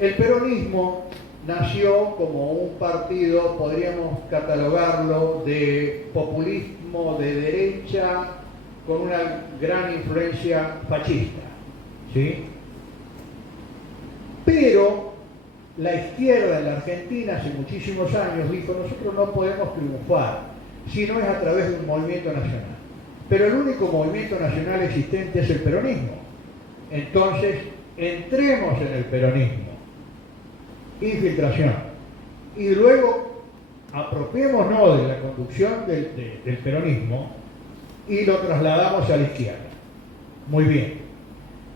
El peronismo nació como un partido, podríamos catalogarlo de populismo de derecha con una gran influencia fascista, ¿sí? Pero la izquierda en la Argentina hace muchísimos años dijo: nosotros no podemos triunfar si no es a través de un movimiento nacional. Pero el único movimiento nacional existente es el peronismo. Entonces, entremos en el peronismo. Infiltración. Y luego, apropiémonos de la conducción del peronismo y lo trasladamos a la izquierda. Muy bien.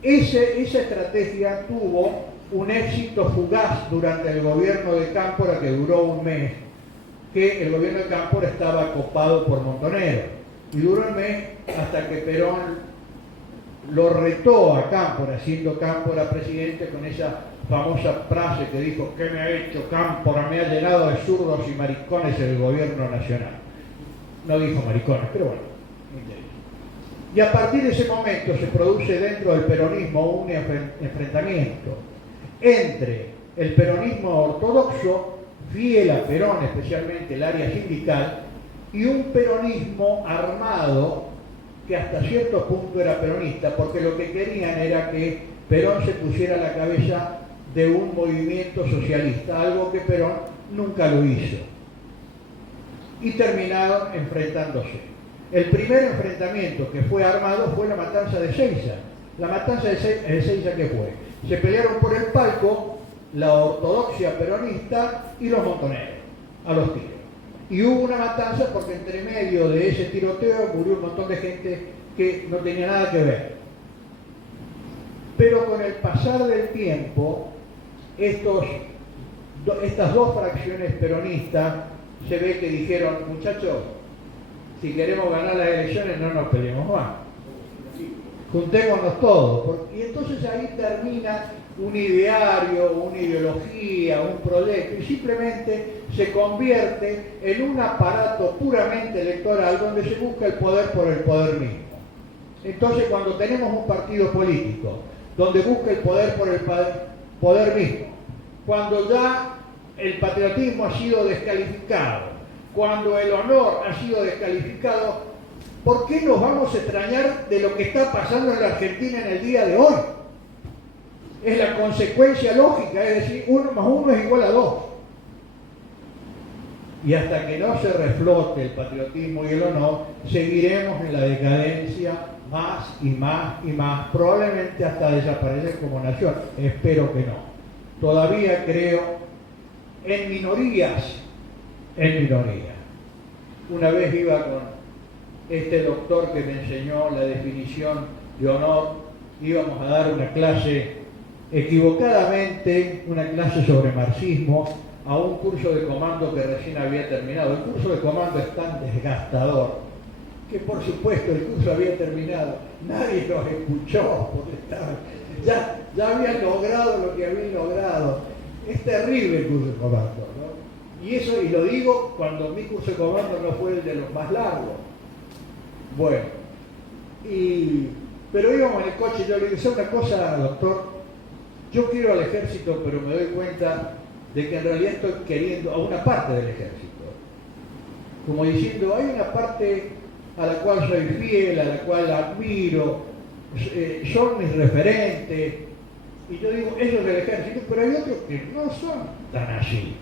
Esa estrategia tuvo un éxito fugaz durante el gobierno de Cámpora, que duró un mes, que el gobierno de Cámpora estaba copado por Montonero. Y duró un mes hasta que Perón lo retó a Cámpora, siendo Cámpora presidente, con esa famosa frase que dijo: ¿qué me ha hecho Cámpora? Me ha llenado de zurdos y maricones el gobierno nacional. No dijo maricones, pero bueno, me interesa. Y a partir de ese momento se produce dentro del peronismo un enfrentamiento entre el peronismo ortodoxo, fiel a Perón, especialmente el área sindical, y un peronismo armado que hasta cierto punto era peronista, porque lo que querían era que Perón se pusiera a la cabeza de un movimiento socialista, algo que Perón nunca lo hizo. Y terminaron enfrentándose. El primer enfrentamiento que fue armado fue la matanza de Seiza. La matanza de Seiza, ¿qué fue? Se pelearon por el palco la ortodoxia peronista y los montoneros, a los tiros. Y hubo una matanza porque entre medio de ese tiroteo murió un montón de gente que no tenía nada que ver. Pero con el pasar del tiempo, estas dos fracciones peronistas se ve que dijeron: muchachos, si queremos ganar las elecciones no nos peleemos más, juntémonos todos. Y entonces ahí termina un ideario, una ideología, un proyecto, y simplemente se convierte en un aparato puramente electoral donde se busca el poder por el poder mismo. Entonces, cuando tenemos un partido político donde busca el poder por el poder mismo, cuando ya el patriotismo ha sido descalificado, cuando el honor ha sido descalificado, ¿por qué nos vamos a extrañar de lo que está pasando en la Argentina en el día de hoy? Es la consecuencia lógica, es decir, 1 más 1 es igual a 2. Y hasta que no se reflote el patriotismo y el honor, seguiremos en la decadencia más y más y más, probablemente hasta desaparecer como nación. Espero que no. Todavía creo en minorías, Una vez iba con este doctor que me enseñó la definición de honor, íbamos a dar una clase equivocadamente, una clase sobre marxismo, a un curso de comando que recién había terminado. El curso de comando es tan desgastador que, por supuesto, el curso había terminado, nadie los escuchó porque ya habían logrado lo que habían logrado. Es terrible el curso de comando, ¿no? Y lo digo cuando mi curso de comando no fue el de los más largos. Bueno, pero íbamos en el coche y yo le dije: una cosa, doctor, yo quiero al ejército, pero me doy cuenta de que en realidad estoy queriendo a una parte del ejército. Como diciendo, hay una parte a la cual soy fiel, a la cual admiro, son mis referentes. Y yo digo, ellos del ejército, pero hay otros que no son tan así.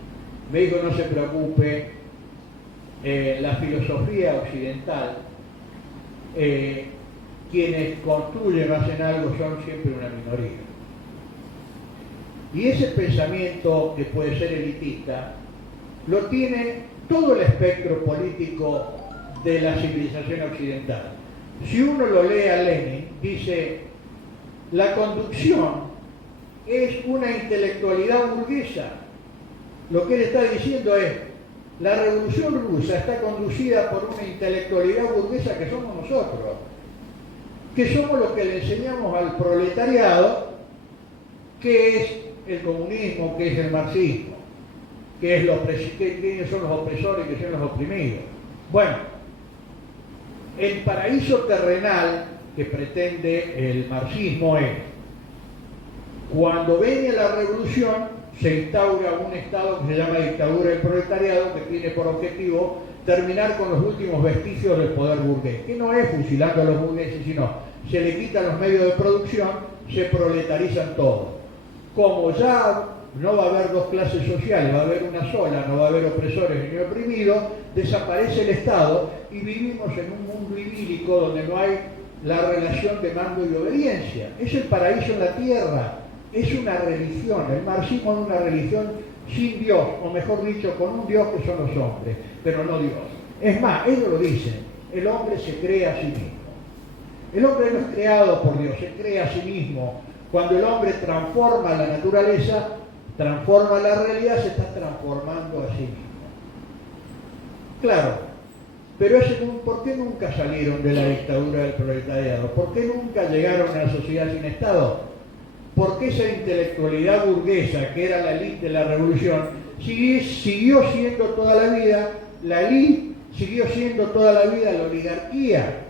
Me dijo: no se preocupe, la filosofía occidental, quienes construyen o hacen algo son siempre una minoría. Y ese pensamiento, que puede ser elitista, lo tiene todo el espectro político de la civilización occidental. Si uno lo lee a Lenin, dice: la conducción es una intelectualidad burguesa. Lo que él está diciendo es: la revolución rusa está conducida por una intelectualidad burguesa que somos nosotros, que somos los que le enseñamos al proletariado qué es el comunismo, qué es el marxismo, quiénes son los opresores y qué son los oprimidos. Bueno, el paraíso terrenal que pretende el marxismo es: cuando venga la revolución, se instaura un estado que se llama dictadura del proletariado, que tiene por objetivo terminar con los últimos vestigios del poder burgués, que no es fusilando a los burgueses, sino se le quitan los medios de producción, se proletarizan todos. Como ya no va a haber dos clases sociales, va a haber una sola, no va a haber opresores ni oprimidos, desaparece el Estado y vivimos en un mundo idílico donde no hay la relación de mando y obediencia. Es el paraíso en la tierra, es una religión, el marxismo es una religión sin Dios, o mejor dicho, con un Dios que son los hombres, pero no Dios. Es más, ellos lo dicen, el hombre se crea a sí mismo. El hombre no es creado por Dios, se crea a sí mismo. Cuando el hombre transforma la naturaleza, transforma la realidad, se está transformando a sí mismo. Claro, pero ¿por qué nunca salieron de la dictadura del proletariado? ¿Por qué nunca llegaron a una sociedad sin Estado? Porque esa intelectualidad burguesa, que era la élite de la revolución, siguió siendo toda la vida la élite, siguió siendo toda la vida la oligarquía.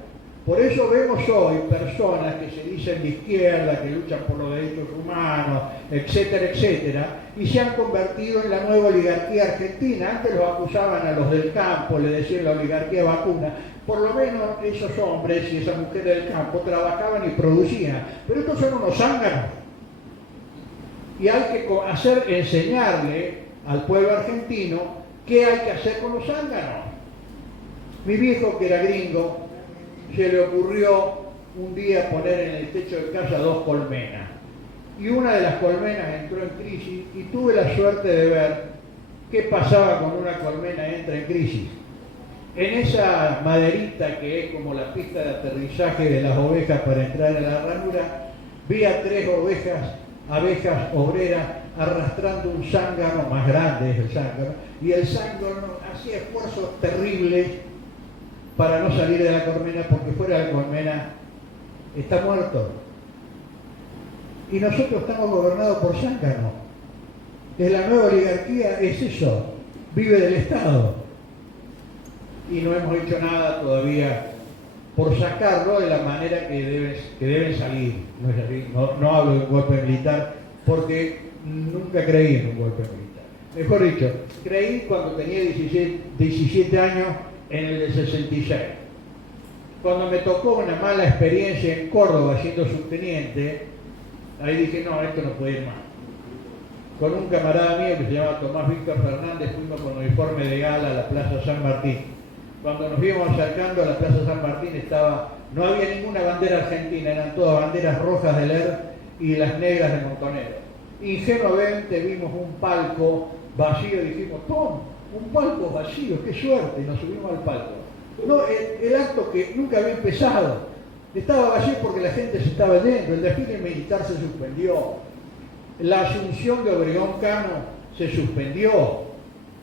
Por eso vemos hoy personas que se dicen de izquierda, que luchan por los derechos humanos, etcétera, etcétera, y se han convertido en la nueva oligarquía argentina. Antes los acusaban a los del campo, le decían la oligarquía vacuna. Por lo menos esos hombres y esas mujeres del campo trabajaban y producían. Pero estos son unos zánganos. Y hay que enseñarle al pueblo argentino qué hay que hacer con los zánganos. Mi viejo, que era gringo, se le ocurrió un día poner en el techo de casa 2 colmenas. Y una de las colmenas entró en crisis y tuve la suerte de ver qué pasaba cuando una colmena entra en crisis. En esa maderita que es como la pista de aterrizaje de las ovejas para entrar a la ranura, vi a 3 abejas obreras arrastrando un zángano, más grande es el zángano, y el zángano hacía esfuerzos terribles para no salir de la colmena, porque fuera de la colmena está muerto. Y nosotros estamos gobernados por zánganos. La nueva oligarquía es eso, vive del Estado. Y no hemos hecho nada todavía por sacarlo de la manera que deben salir. No es así. No hablo de un golpe militar, porque nunca creí en un golpe militar. Mejor dicho, creí cuando tenía 17 años en el del 66. Cuando me tocó una mala experiencia en Córdoba siendo subteniente, ahí dije, no, esto no puede ir más. Con un camarada mío que se llama Tomás Víctor Fernández, fuimos con uniforme de gala a la Plaza San Martín. Cuando nos íbamos acercando a la Plaza San Martín no había ninguna bandera argentina, eran todas banderas rojas de LER y las negras de Montonero. Ingenuamente vimos un palco vacío y dijimos, ¡pum! Un palco vacío, qué suerte, y nos subimos al palco. No, el acto que nunca había empezado, estaba vacío porque la gente se estaba yendo, el desfile militar se suspendió, la asunción de Obregón Cano se suspendió,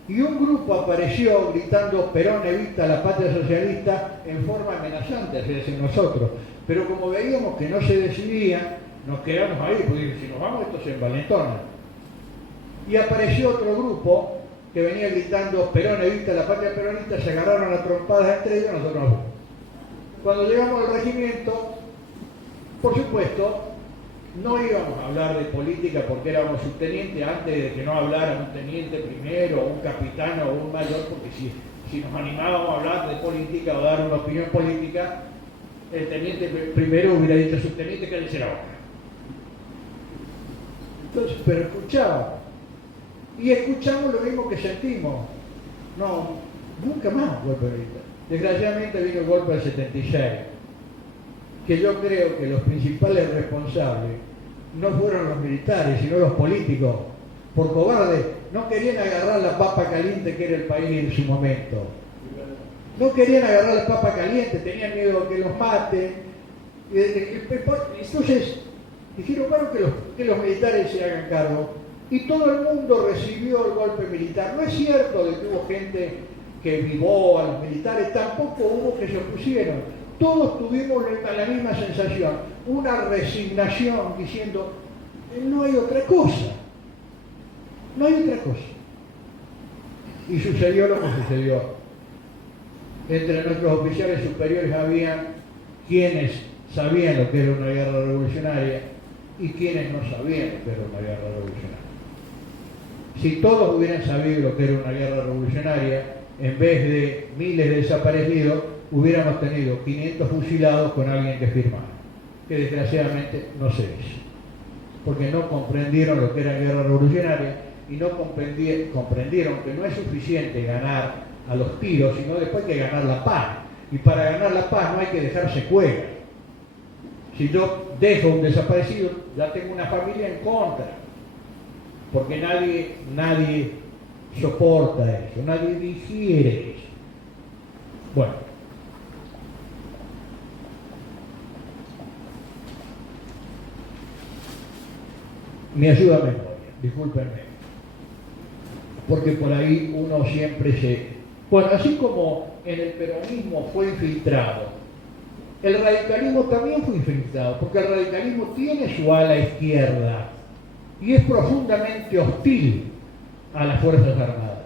y un grupo apareció gritando Perón evita la patria socialista en forma amenazante, es decir, nosotros. Pero como veíamos que no se decidía, nos quedamos ahí, porque si nos vamos esto se envalentona. Y apareció otro grupo que venía gritando Perón evita la patria peronista, se agarraron a trompadas entre ellos, nosotros nos fuimos. Cuando llegamos al regimiento, por supuesto, no íbamos a hablar de política porque éramos subtenientes antes de que no hablara un teniente primero, o un capitán o un mayor, porque si nos animábamos a hablar de política o dar una opinión política, el teniente primero hubiera dicho subteniente que dice la boca. Entonces, pero escuchábamos. Y escuchamos lo mismo que sentimos. No, nunca más golpe militar. Desgraciadamente vino el golpe del 76, que yo creo que los principales responsables no fueron los militares, sino los políticos. Por cobardes, no querían agarrar la papa caliente que era el país en su momento. No querían agarrar la papa caliente, tenían miedo que los maten. Entonces, dijeron, bueno, que los militares se hagan cargo. Y todo el mundo recibió el golpe militar. No es cierto de que hubo gente que vivó a los militares, tampoco hubo que se opusieron. Todos tuvimos la misma sensación, una resignación diciendo, no hay otra cosa. No hay otra cosa. Y sucedió lo que sucedió. Entre nuestros oficiales superiores había quienes sabían lo que era una guerra revolucionaria y quienes no sabían lo que era una guerra revolucionaria. Si todos hubieran sabido lo que era una guerra revolucionaria, en vez de miles de desaparecidos, hubiéramos tenido 500 fusilados con alguien que firmara, que desgraciadamente no se hizo. porque no comprendieron lo que era guerra revolucionaria y no comprendieron que no es suficiente ganar a los tiros, sino después hay que ganar la paz. Y para ganar la paz no hay que dejar secuelas. Si yo dejo un desaparecido, ya tengo una familia en contra, porque nadie soporta eso, nadie digiere eso. Bueno, me ayuda a memoria, discúlpenme, porque por ahí uno siempre Bueno, así como en el peronismo fue infiltrado, el radicalismo también fue infiltrado, porque el radicalismo tiene su ala izquierda y es profundamente hostil a las Fuerzas Armadas.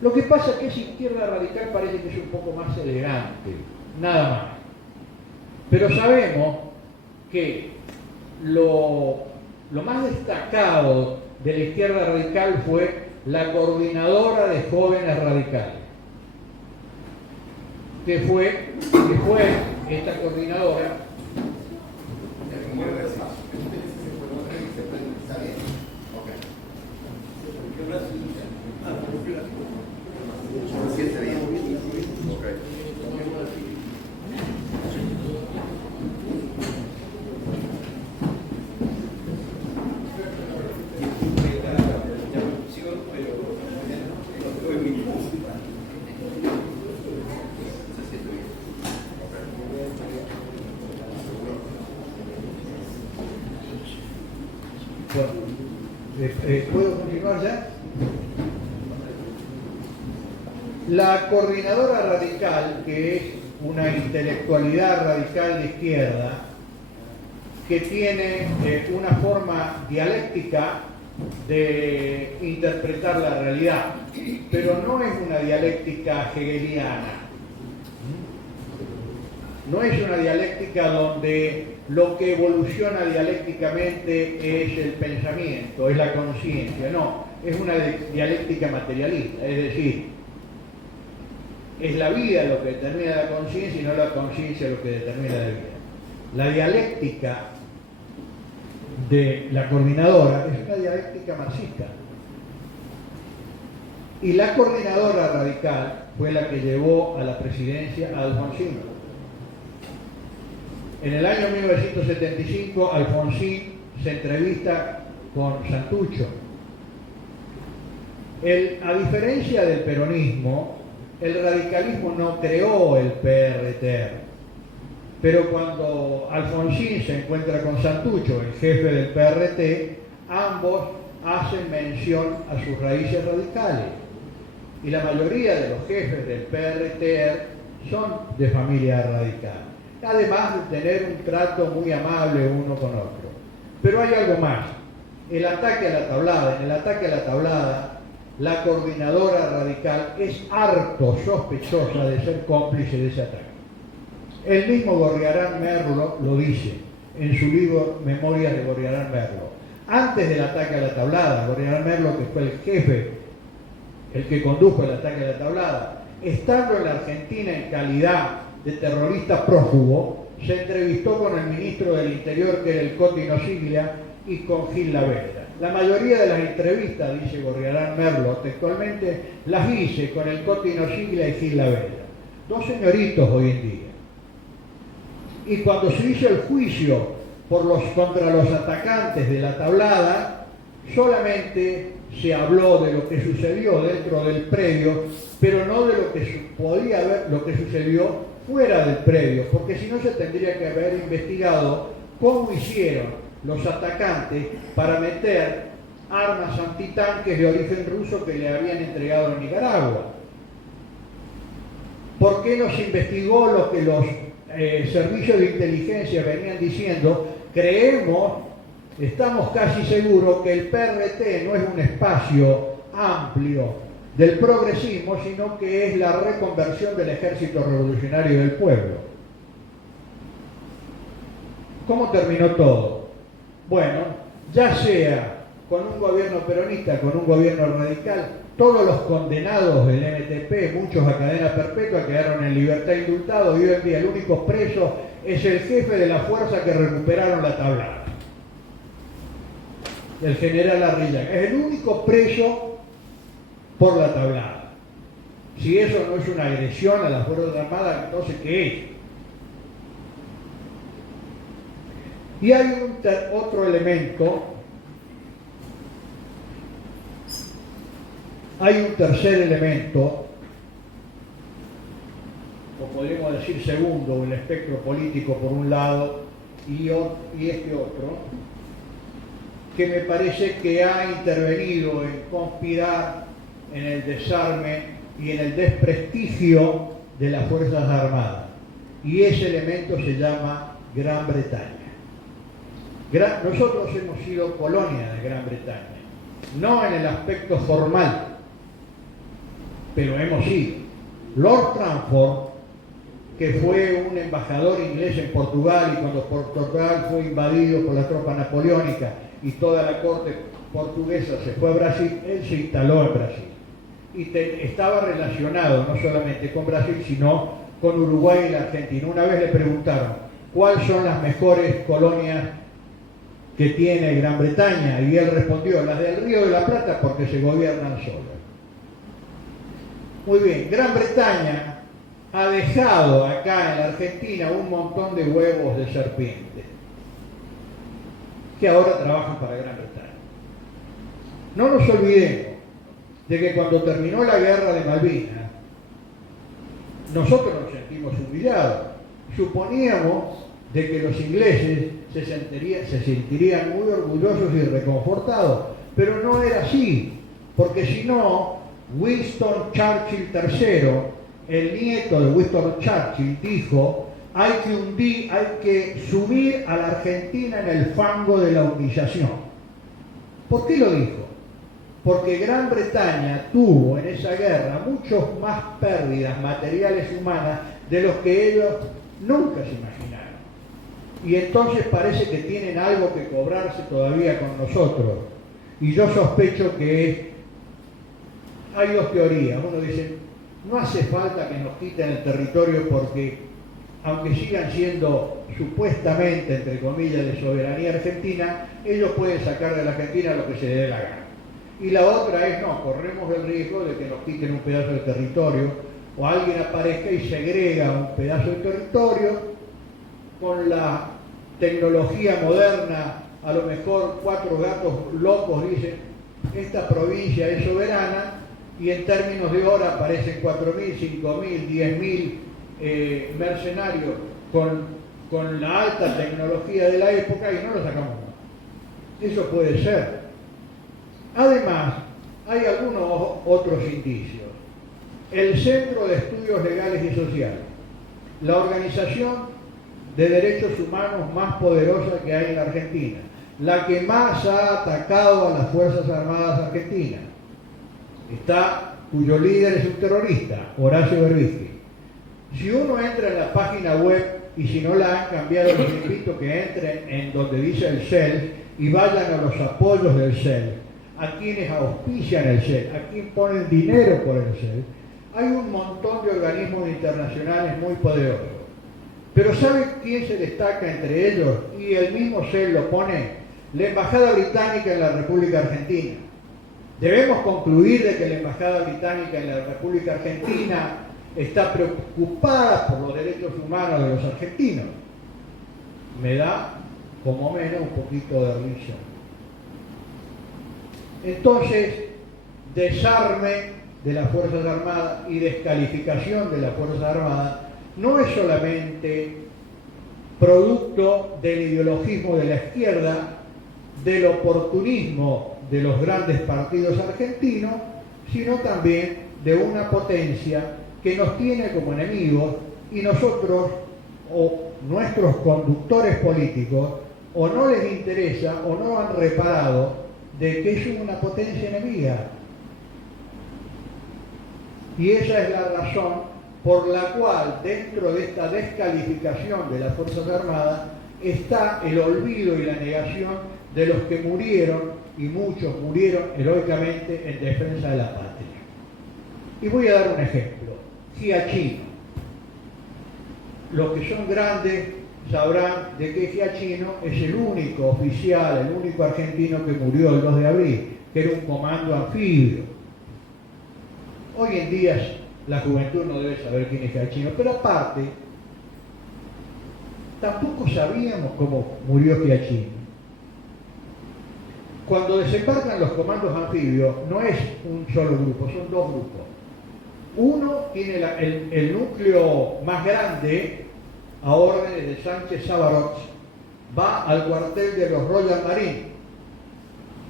Lo que pasa es que esa izquierda radical parece que es un poco más elegante, nada más. Pero sabemos que lo más destacado de la izquierda radical fue la coordinadora de jóvenes radicales, que fue esta coordinadora. ¿Puedo continuar ya? La coordinadora radical, que es una intelectualidad radical de izquierda, que tiene una forma dialéctica de interpretar la realidad, pero no es una dialéctica hegeliana. No es una dialéctica donde lo que evoluciona dialécticamente es el pensamiento, es la conciencia. No, es una dialéctica materialista, es decir, es la vida lo que determina la conciencia y no la conciencia lo que determina la vida. La dialéctica de la coordinadora es una dialéctica marxista. Y la coordinadora radical fue la que llevó a la presidencia a Alfonsín. En el año 1975, Alfonsín se entrevista con Santucho. A diferencia del peronismo, el radicalismo no creó el PRT, pero cuando Alfonsín se encuentra con Santucho, el jefe del PRT, ambos hacen mención a sus raíces radicales. Y la mayoría de los jefes del PRT son de familia radical, además de tener un trato muy amable uno con otro. Pero hay algo más. El ataque a la tablada. En el ataque a la tablada, la coordinadora radical es harto sospechosa de ser cómplice de ese ataque. El mismo Gorriarán Merlo lo dice en su libro Memorias de Gorriarán Merlo. Antes del ataque a la tablada, Gorriarán Merlo, que fue el jefe, el que condujo el ataque a la tablada, estando en la Argentina en calidad de terrorista prófugo, se entrevistó con el ministro del Interior, que era el Cotino Siglia, y con Gil Lavedra. La mayoría de las entrevistas, dice Gorriarán Merlo textualmente, las hice con el Cotino Siglia y Gil Lavedra. Dos señoritos hoy en día. Y cuando se hizo el juicio contra los atacantes de la tablada, solamente se habló de lo que sucedió dentro del predio, pero no de lo que podía haber, lo que sucedió fuera del predio, porque si no se tendría que haber investigado cómo hicieron los atacantes para meter armas antitanques de origen ruso que le habían entregado a Nicaragua. ¿Por qué no se investigó lo que los servicios de inteligencia venían diciendo? Estamos casi seguros que el PRT no es un espacio amplio del progresismo, sino que es la reconversión del Ejército Revolucionario del Pueblo. ¿Cómo terminó todo? Bueno, ya sea con un gobierno peronista, con un gobierno radical, todos los condenados del MTP, muchos a cadena perpetua, quedaron en libertad indultados, y hoy en día el único preso es el jefe de la fuerza que recuperaron la tablada. del general Arrillaga. Es el único preso por la tablada. Si eso no es una agresión a las Fuerzas Armadas, entonces ¿qué es? Y hay otro elemento, hay un tercer elemento, o podríamos decir segundo, el espectro político por un lado y este otro, que me parece que ha intervenido en conspirar en el desarme y en el desprestigio de las Fuerzas Armadas. Y ese elemento se llama Gran Bretaña. Nosotros hemos sido colonia de Gran Bretaña, no en el aspecto formal, pero hemos sido. Lord Trafford, que fue un embajador inglés en Portugal, y cuando Portugal fue invadido por la tropa napoleónica y toda la corte portuguesa se fue a Brasil, él se instaló en Brasil. Y estaba relacionado no solamente con Brasil, sino con Uruguay y la Argentina. Una vez le preguntaron, ¿cuáles son las mejores colonias que tiene Gran Bretaña? Y él respondió, las del Río de la Plata, porque se gobiernan solas. Muy bien, Gran Bretaña ha dejado acá en la Argentina un montón de huevos de serpiente que ahora trabajan para Gran Bretaña. No nos olvidemos de que cuando terminó la guerra de Malvinas, nosotros nos sentimos humillados. Suponíamos de que los ingleses se sentirían muy orgullosos y reconfortados, pero no era así, porque si no, Winston Churchill III, el nieto de Winston Churchill, dijo: hay que sumir a la Argentina en el fango de la humillación. ¿Por qué lo dijo? Porque Gran Bretaña tuvo en esa guerra muchas más pérdidas materiales y humanas de los que ellos nunca se imaginaron. Y entonces parece que tienen algo que cobrarse todavía con nosotros. Y yo sospecho que hay dos teorías. Uno dice, no hace falta que nos quiten el territorio porque, aunque sigan siendo supuestamente, entre comillas, de soberanía argentina, ellos pueden sacar de la Argentina lo que se les dé la gana. Y la otra es, no, corremos el riesgo de que nos quiten un pedazo de territorio, o alguien aparezca y segrega un pedazo de territorio con la tecnología moderna. A lo mejor 4 gatos locos dicen, esta provincia es soberana, y en términos de hora aparecen 4.000, 5.000, 10.000 mercenarios con la alta tecnología de la época y no lo sacamos más. Eso puede ser. Además, hay algunos otros indicios. El Centro de Estudios Legales y Sociales, la organización de derechos humanos más poderosa que hay en la Argentina, la que más ha atacado a las Fuerzas Armadas argentinas, cuyo líder es un terrorista, Horacio Berbisky. Si uno entra en la página web, y si no la han cambiado, les invito que entren en donde dice el CEL y vayan a los apoyos del CEL, a quienes auspician el CEL, a quienes ponen dinero por el CEL. Hay un montón de organismos internacionales muy poderosos. Pero ¿sabe quién se destaca entre ellos? Y el mismo CEL lo pone, la Embajada Británica en la República Argentina. Debemos concluir de que la Embajada Británica en la República Argentina está preocupada por los derechos humanos de los argentinos. Me da, como menos, un poquito de risa. Entonces, desarme de las Fuerzas Armadas y descalificación de las Fuerzas Armadas no es solamente producto del ideologismo de la izquierda, del oportunismo de los grandes partidos argentinos, sino también de una potencia que nos tiene como enemigos, y nosotros o nuestros conductores políticos o no les interesa o no han reparado de que es una potencia enemiga. Y esa es la razón por la cual dentro de esta descalificación de las Fuerzas Armadas está el olvido y la negación de los que murieron, y muchos murieron heroicamente en defensa de la patria. Y voy a dar un ejemplo. Giachino. Los que son grandes sabrán de que Giachino es el único oficial, el único argentino que murió el 2 de abril, que era un comando anfibio. Hoy en día la juventud no debe saber quién es Giachino, pero aparte, tampoco sabíamos cómo murió Giachino. Cuando desembarcan los comandos anfibios, no es un solo grupo, son dos grupos. Uno tiene el núcleo más grande, a órdenes de Sánchez Savarots, va al cuartel de los Royal Marines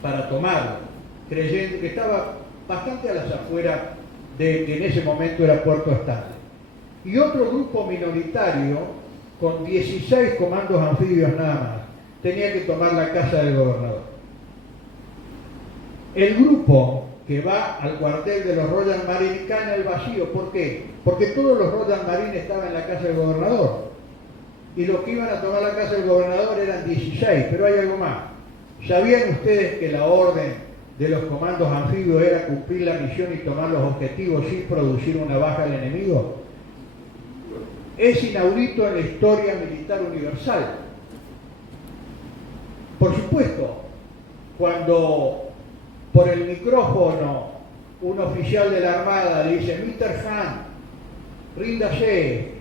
para tomarlo, creyendo que estaba bastante a las afueras de que en ese momento era Puerto Estable. Y otro grupo minoritario, con 16 comandos anfibios nada más, tenía que tomar la casa del gobernador. El grupo que va al cuartel de los Royal Marines cae en el vacío. ¿Por qué? Porque todos los Royal Marines estaban en la casa del gobernador. Y los que iban a tomar la casa del gobernador eran 16, pero hay algo más. ¿Sabían ustedes que la orden de los comandos anfibios era cumplir la misión y tomar los objetivos sin producir una baja al enemigo? Es inaudito en la historia militar universal. Por supuesto, cuando por el micrófono un oficial de la Armada le dice: Mitterrand, ríndase,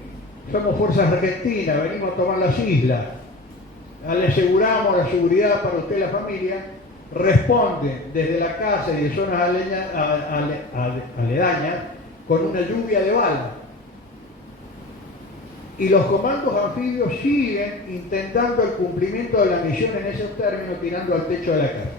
somos fuerzas argentinas, venimos a tomar las islas, le aseguramos la seguridad para usted y la familia, responde desde la casa y de zonas aledañas con una lluvia de balas. Y los comandos anfibios siguen intentando el cumplimiento de la misión en esos términos, tirando al techo de la casa.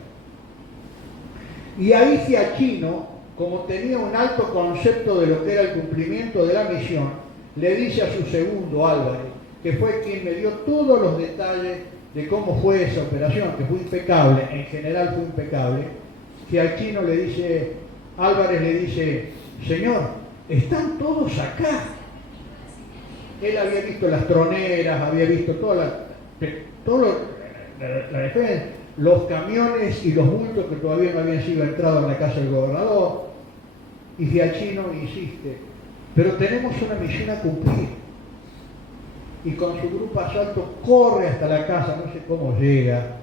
Y ahí Giachino, como tenía un alto concepto de lo que era el cumplimiento de la misión, le dice a su segundo, Álvarez, que fue quien me dio todos los detalles de cómo fue esa operación, que fue impecable, en general fue impecable. Giachino le dice, Álvarez le dice: señor, están todos acá. Él había visto las troneras, había visto toda la defensa, los camiones y los bultos que todavía no habían sido entrados en la casa del gobernador. Y Giachino insiste: pero tenemos una misión a cumplir. Y con su grupo asalto corre hasta la casa, no sé cómo llega,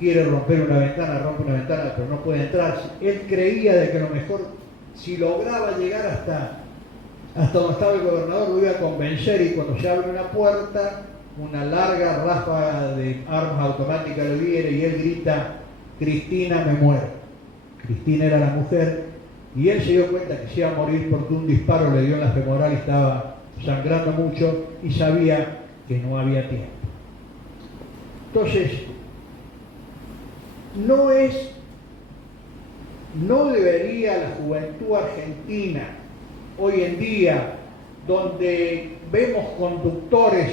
quiere romper una ventana, rompe una ventana, pero no puede entrar. Él creía de que a lo mejor, si lograba llegar hasta donde estaba el gobernador, lo iba a convencer, y cuando se abre una puerta, una larga ráfaga de armas automáticas lo viene y él grita: Cristina, me muero. Cristina era la mujer, y él se dio cuenta que se iba a morir porque un disparo le dio en la femoral y estaba sangrando mucho, y sabía que no había tiempo. Entonces, no debería la juventud argentina hoy en día, donde vemos conductores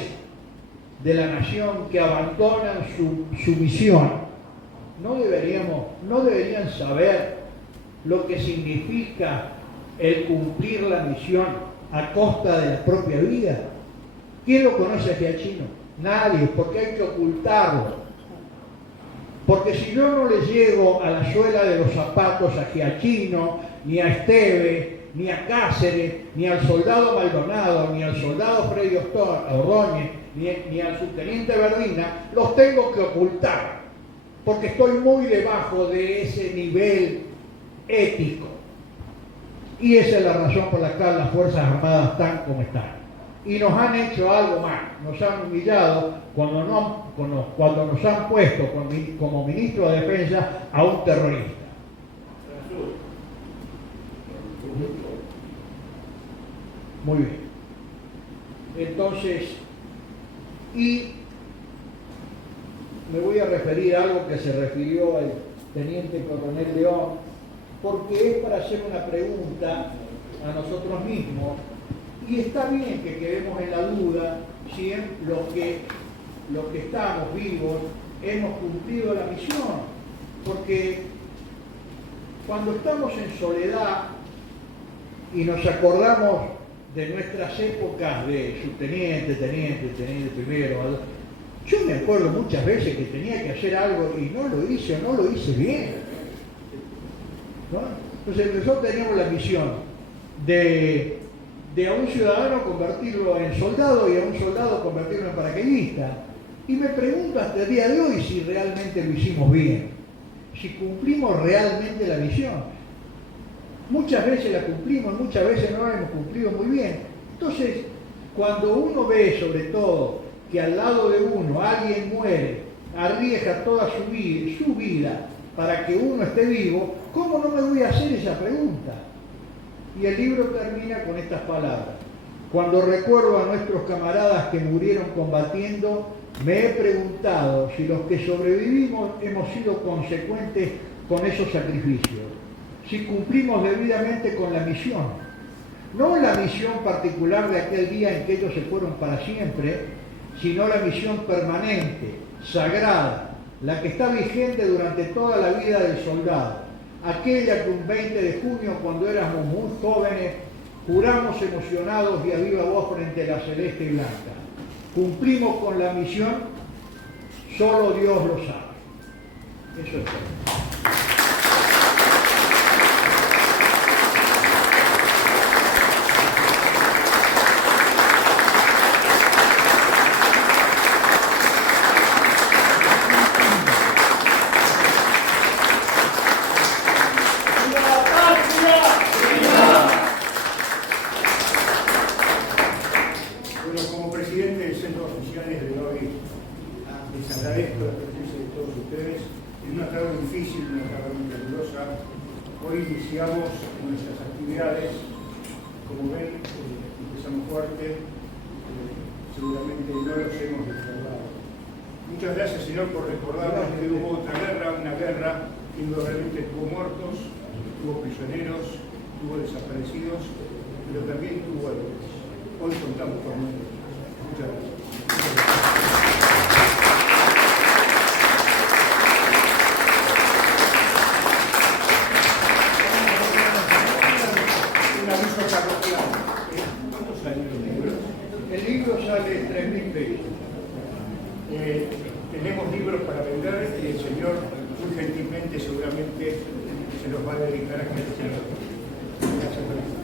de la nación que abandonan su misión, no deberían saber lo que significa el cumplir la misión a costa de la propia vida. ¿Quién lo conoce a Giachino? Nadie, porque hay que ocultarlo. Porque si yo no le llego a la suela de los zapatos a Giachino, ni a Esteve, ni a Cáceres, ni al soldado Maldonado, ni al soldado Freddy Ordóñez, ni al subteniente Verdina, los tengo que ocultar, porque estoy muy debajo de ese nivel ético. Y esa es la razón por la cual las Fuerzas Armadas están como están. Y nos han hecho algo más, nos han humillado cuando nos han puesto como ministro de Defensa a un terrorista. Muy bien. Entonces, y me voy a referir a algo que se refirió el teniente coronel León, porque es para hacer una pregunta a nosotros mismos, y está bien que quedemos en la duda si los que estamos vivos hemos cumplido la misión, porque cuando estamos en soledad y nos acordamos de nuestras épocas de subteniente, teniente primero, yo me acuerdo muchas veces que tenía que hacer algo y no lo hice, o no lo hice bien, ¿no? Entonces nosotros teníamos la misión de de a un ciudadano convertirlo en soldado y a un soldado convertirlo en paracaidista. Y me pregunto hasta el día de hoy si realmente lo hicimos bien, si cumplimos realmente la misión. Muchas veces la cumplimos, muchas veces no la hemos cumplido muy bien. Entonces, cuando uno ve sobre todo que al lado de uno alguien muere, arriesga toda su vida para que uno esté vivo, ¿cómo no me voy a hacer esa pregunta? Y el libro termina con estas palabras. Cuando recuerdo a nuestros camaradas que murieron combatiendo, me he preguntado si los que sobrevivimos hemos sido consecuentes con esos sacrificios, si cumplimos debidamente con la misión. No la misión particular de aquel día en que ellos se fueron para siempre, sino la misión permanente, sagrada, la que está vigente durante toda la vida del soldado, aquella que un 20 de junio, cuando éramos muy jóvenes, juramos emocionados y a viva voz frente a la celeste y blanca. ¿Cumplimos con la misión? Solo Dios lo sabe. Eso es todo. Hoy iniciamos nuestras actividades, como ven, empezamos fuerte, seguramente no los hemos defraudado. Muchas gracias, Señor, por recordarnos que hubo otra guerra, una guerra que indudablemente tuvo muertos, tuvo prisioneros, tuvo desaparecidos, pero también tuvo héroes. Hoy contamos con ellos. Muchas gracias. El libro sale 3.000 pesos. Tenemos libros para vender y el Señor muy gentilmente seguramente se los va a dedicar a gente. Gracias por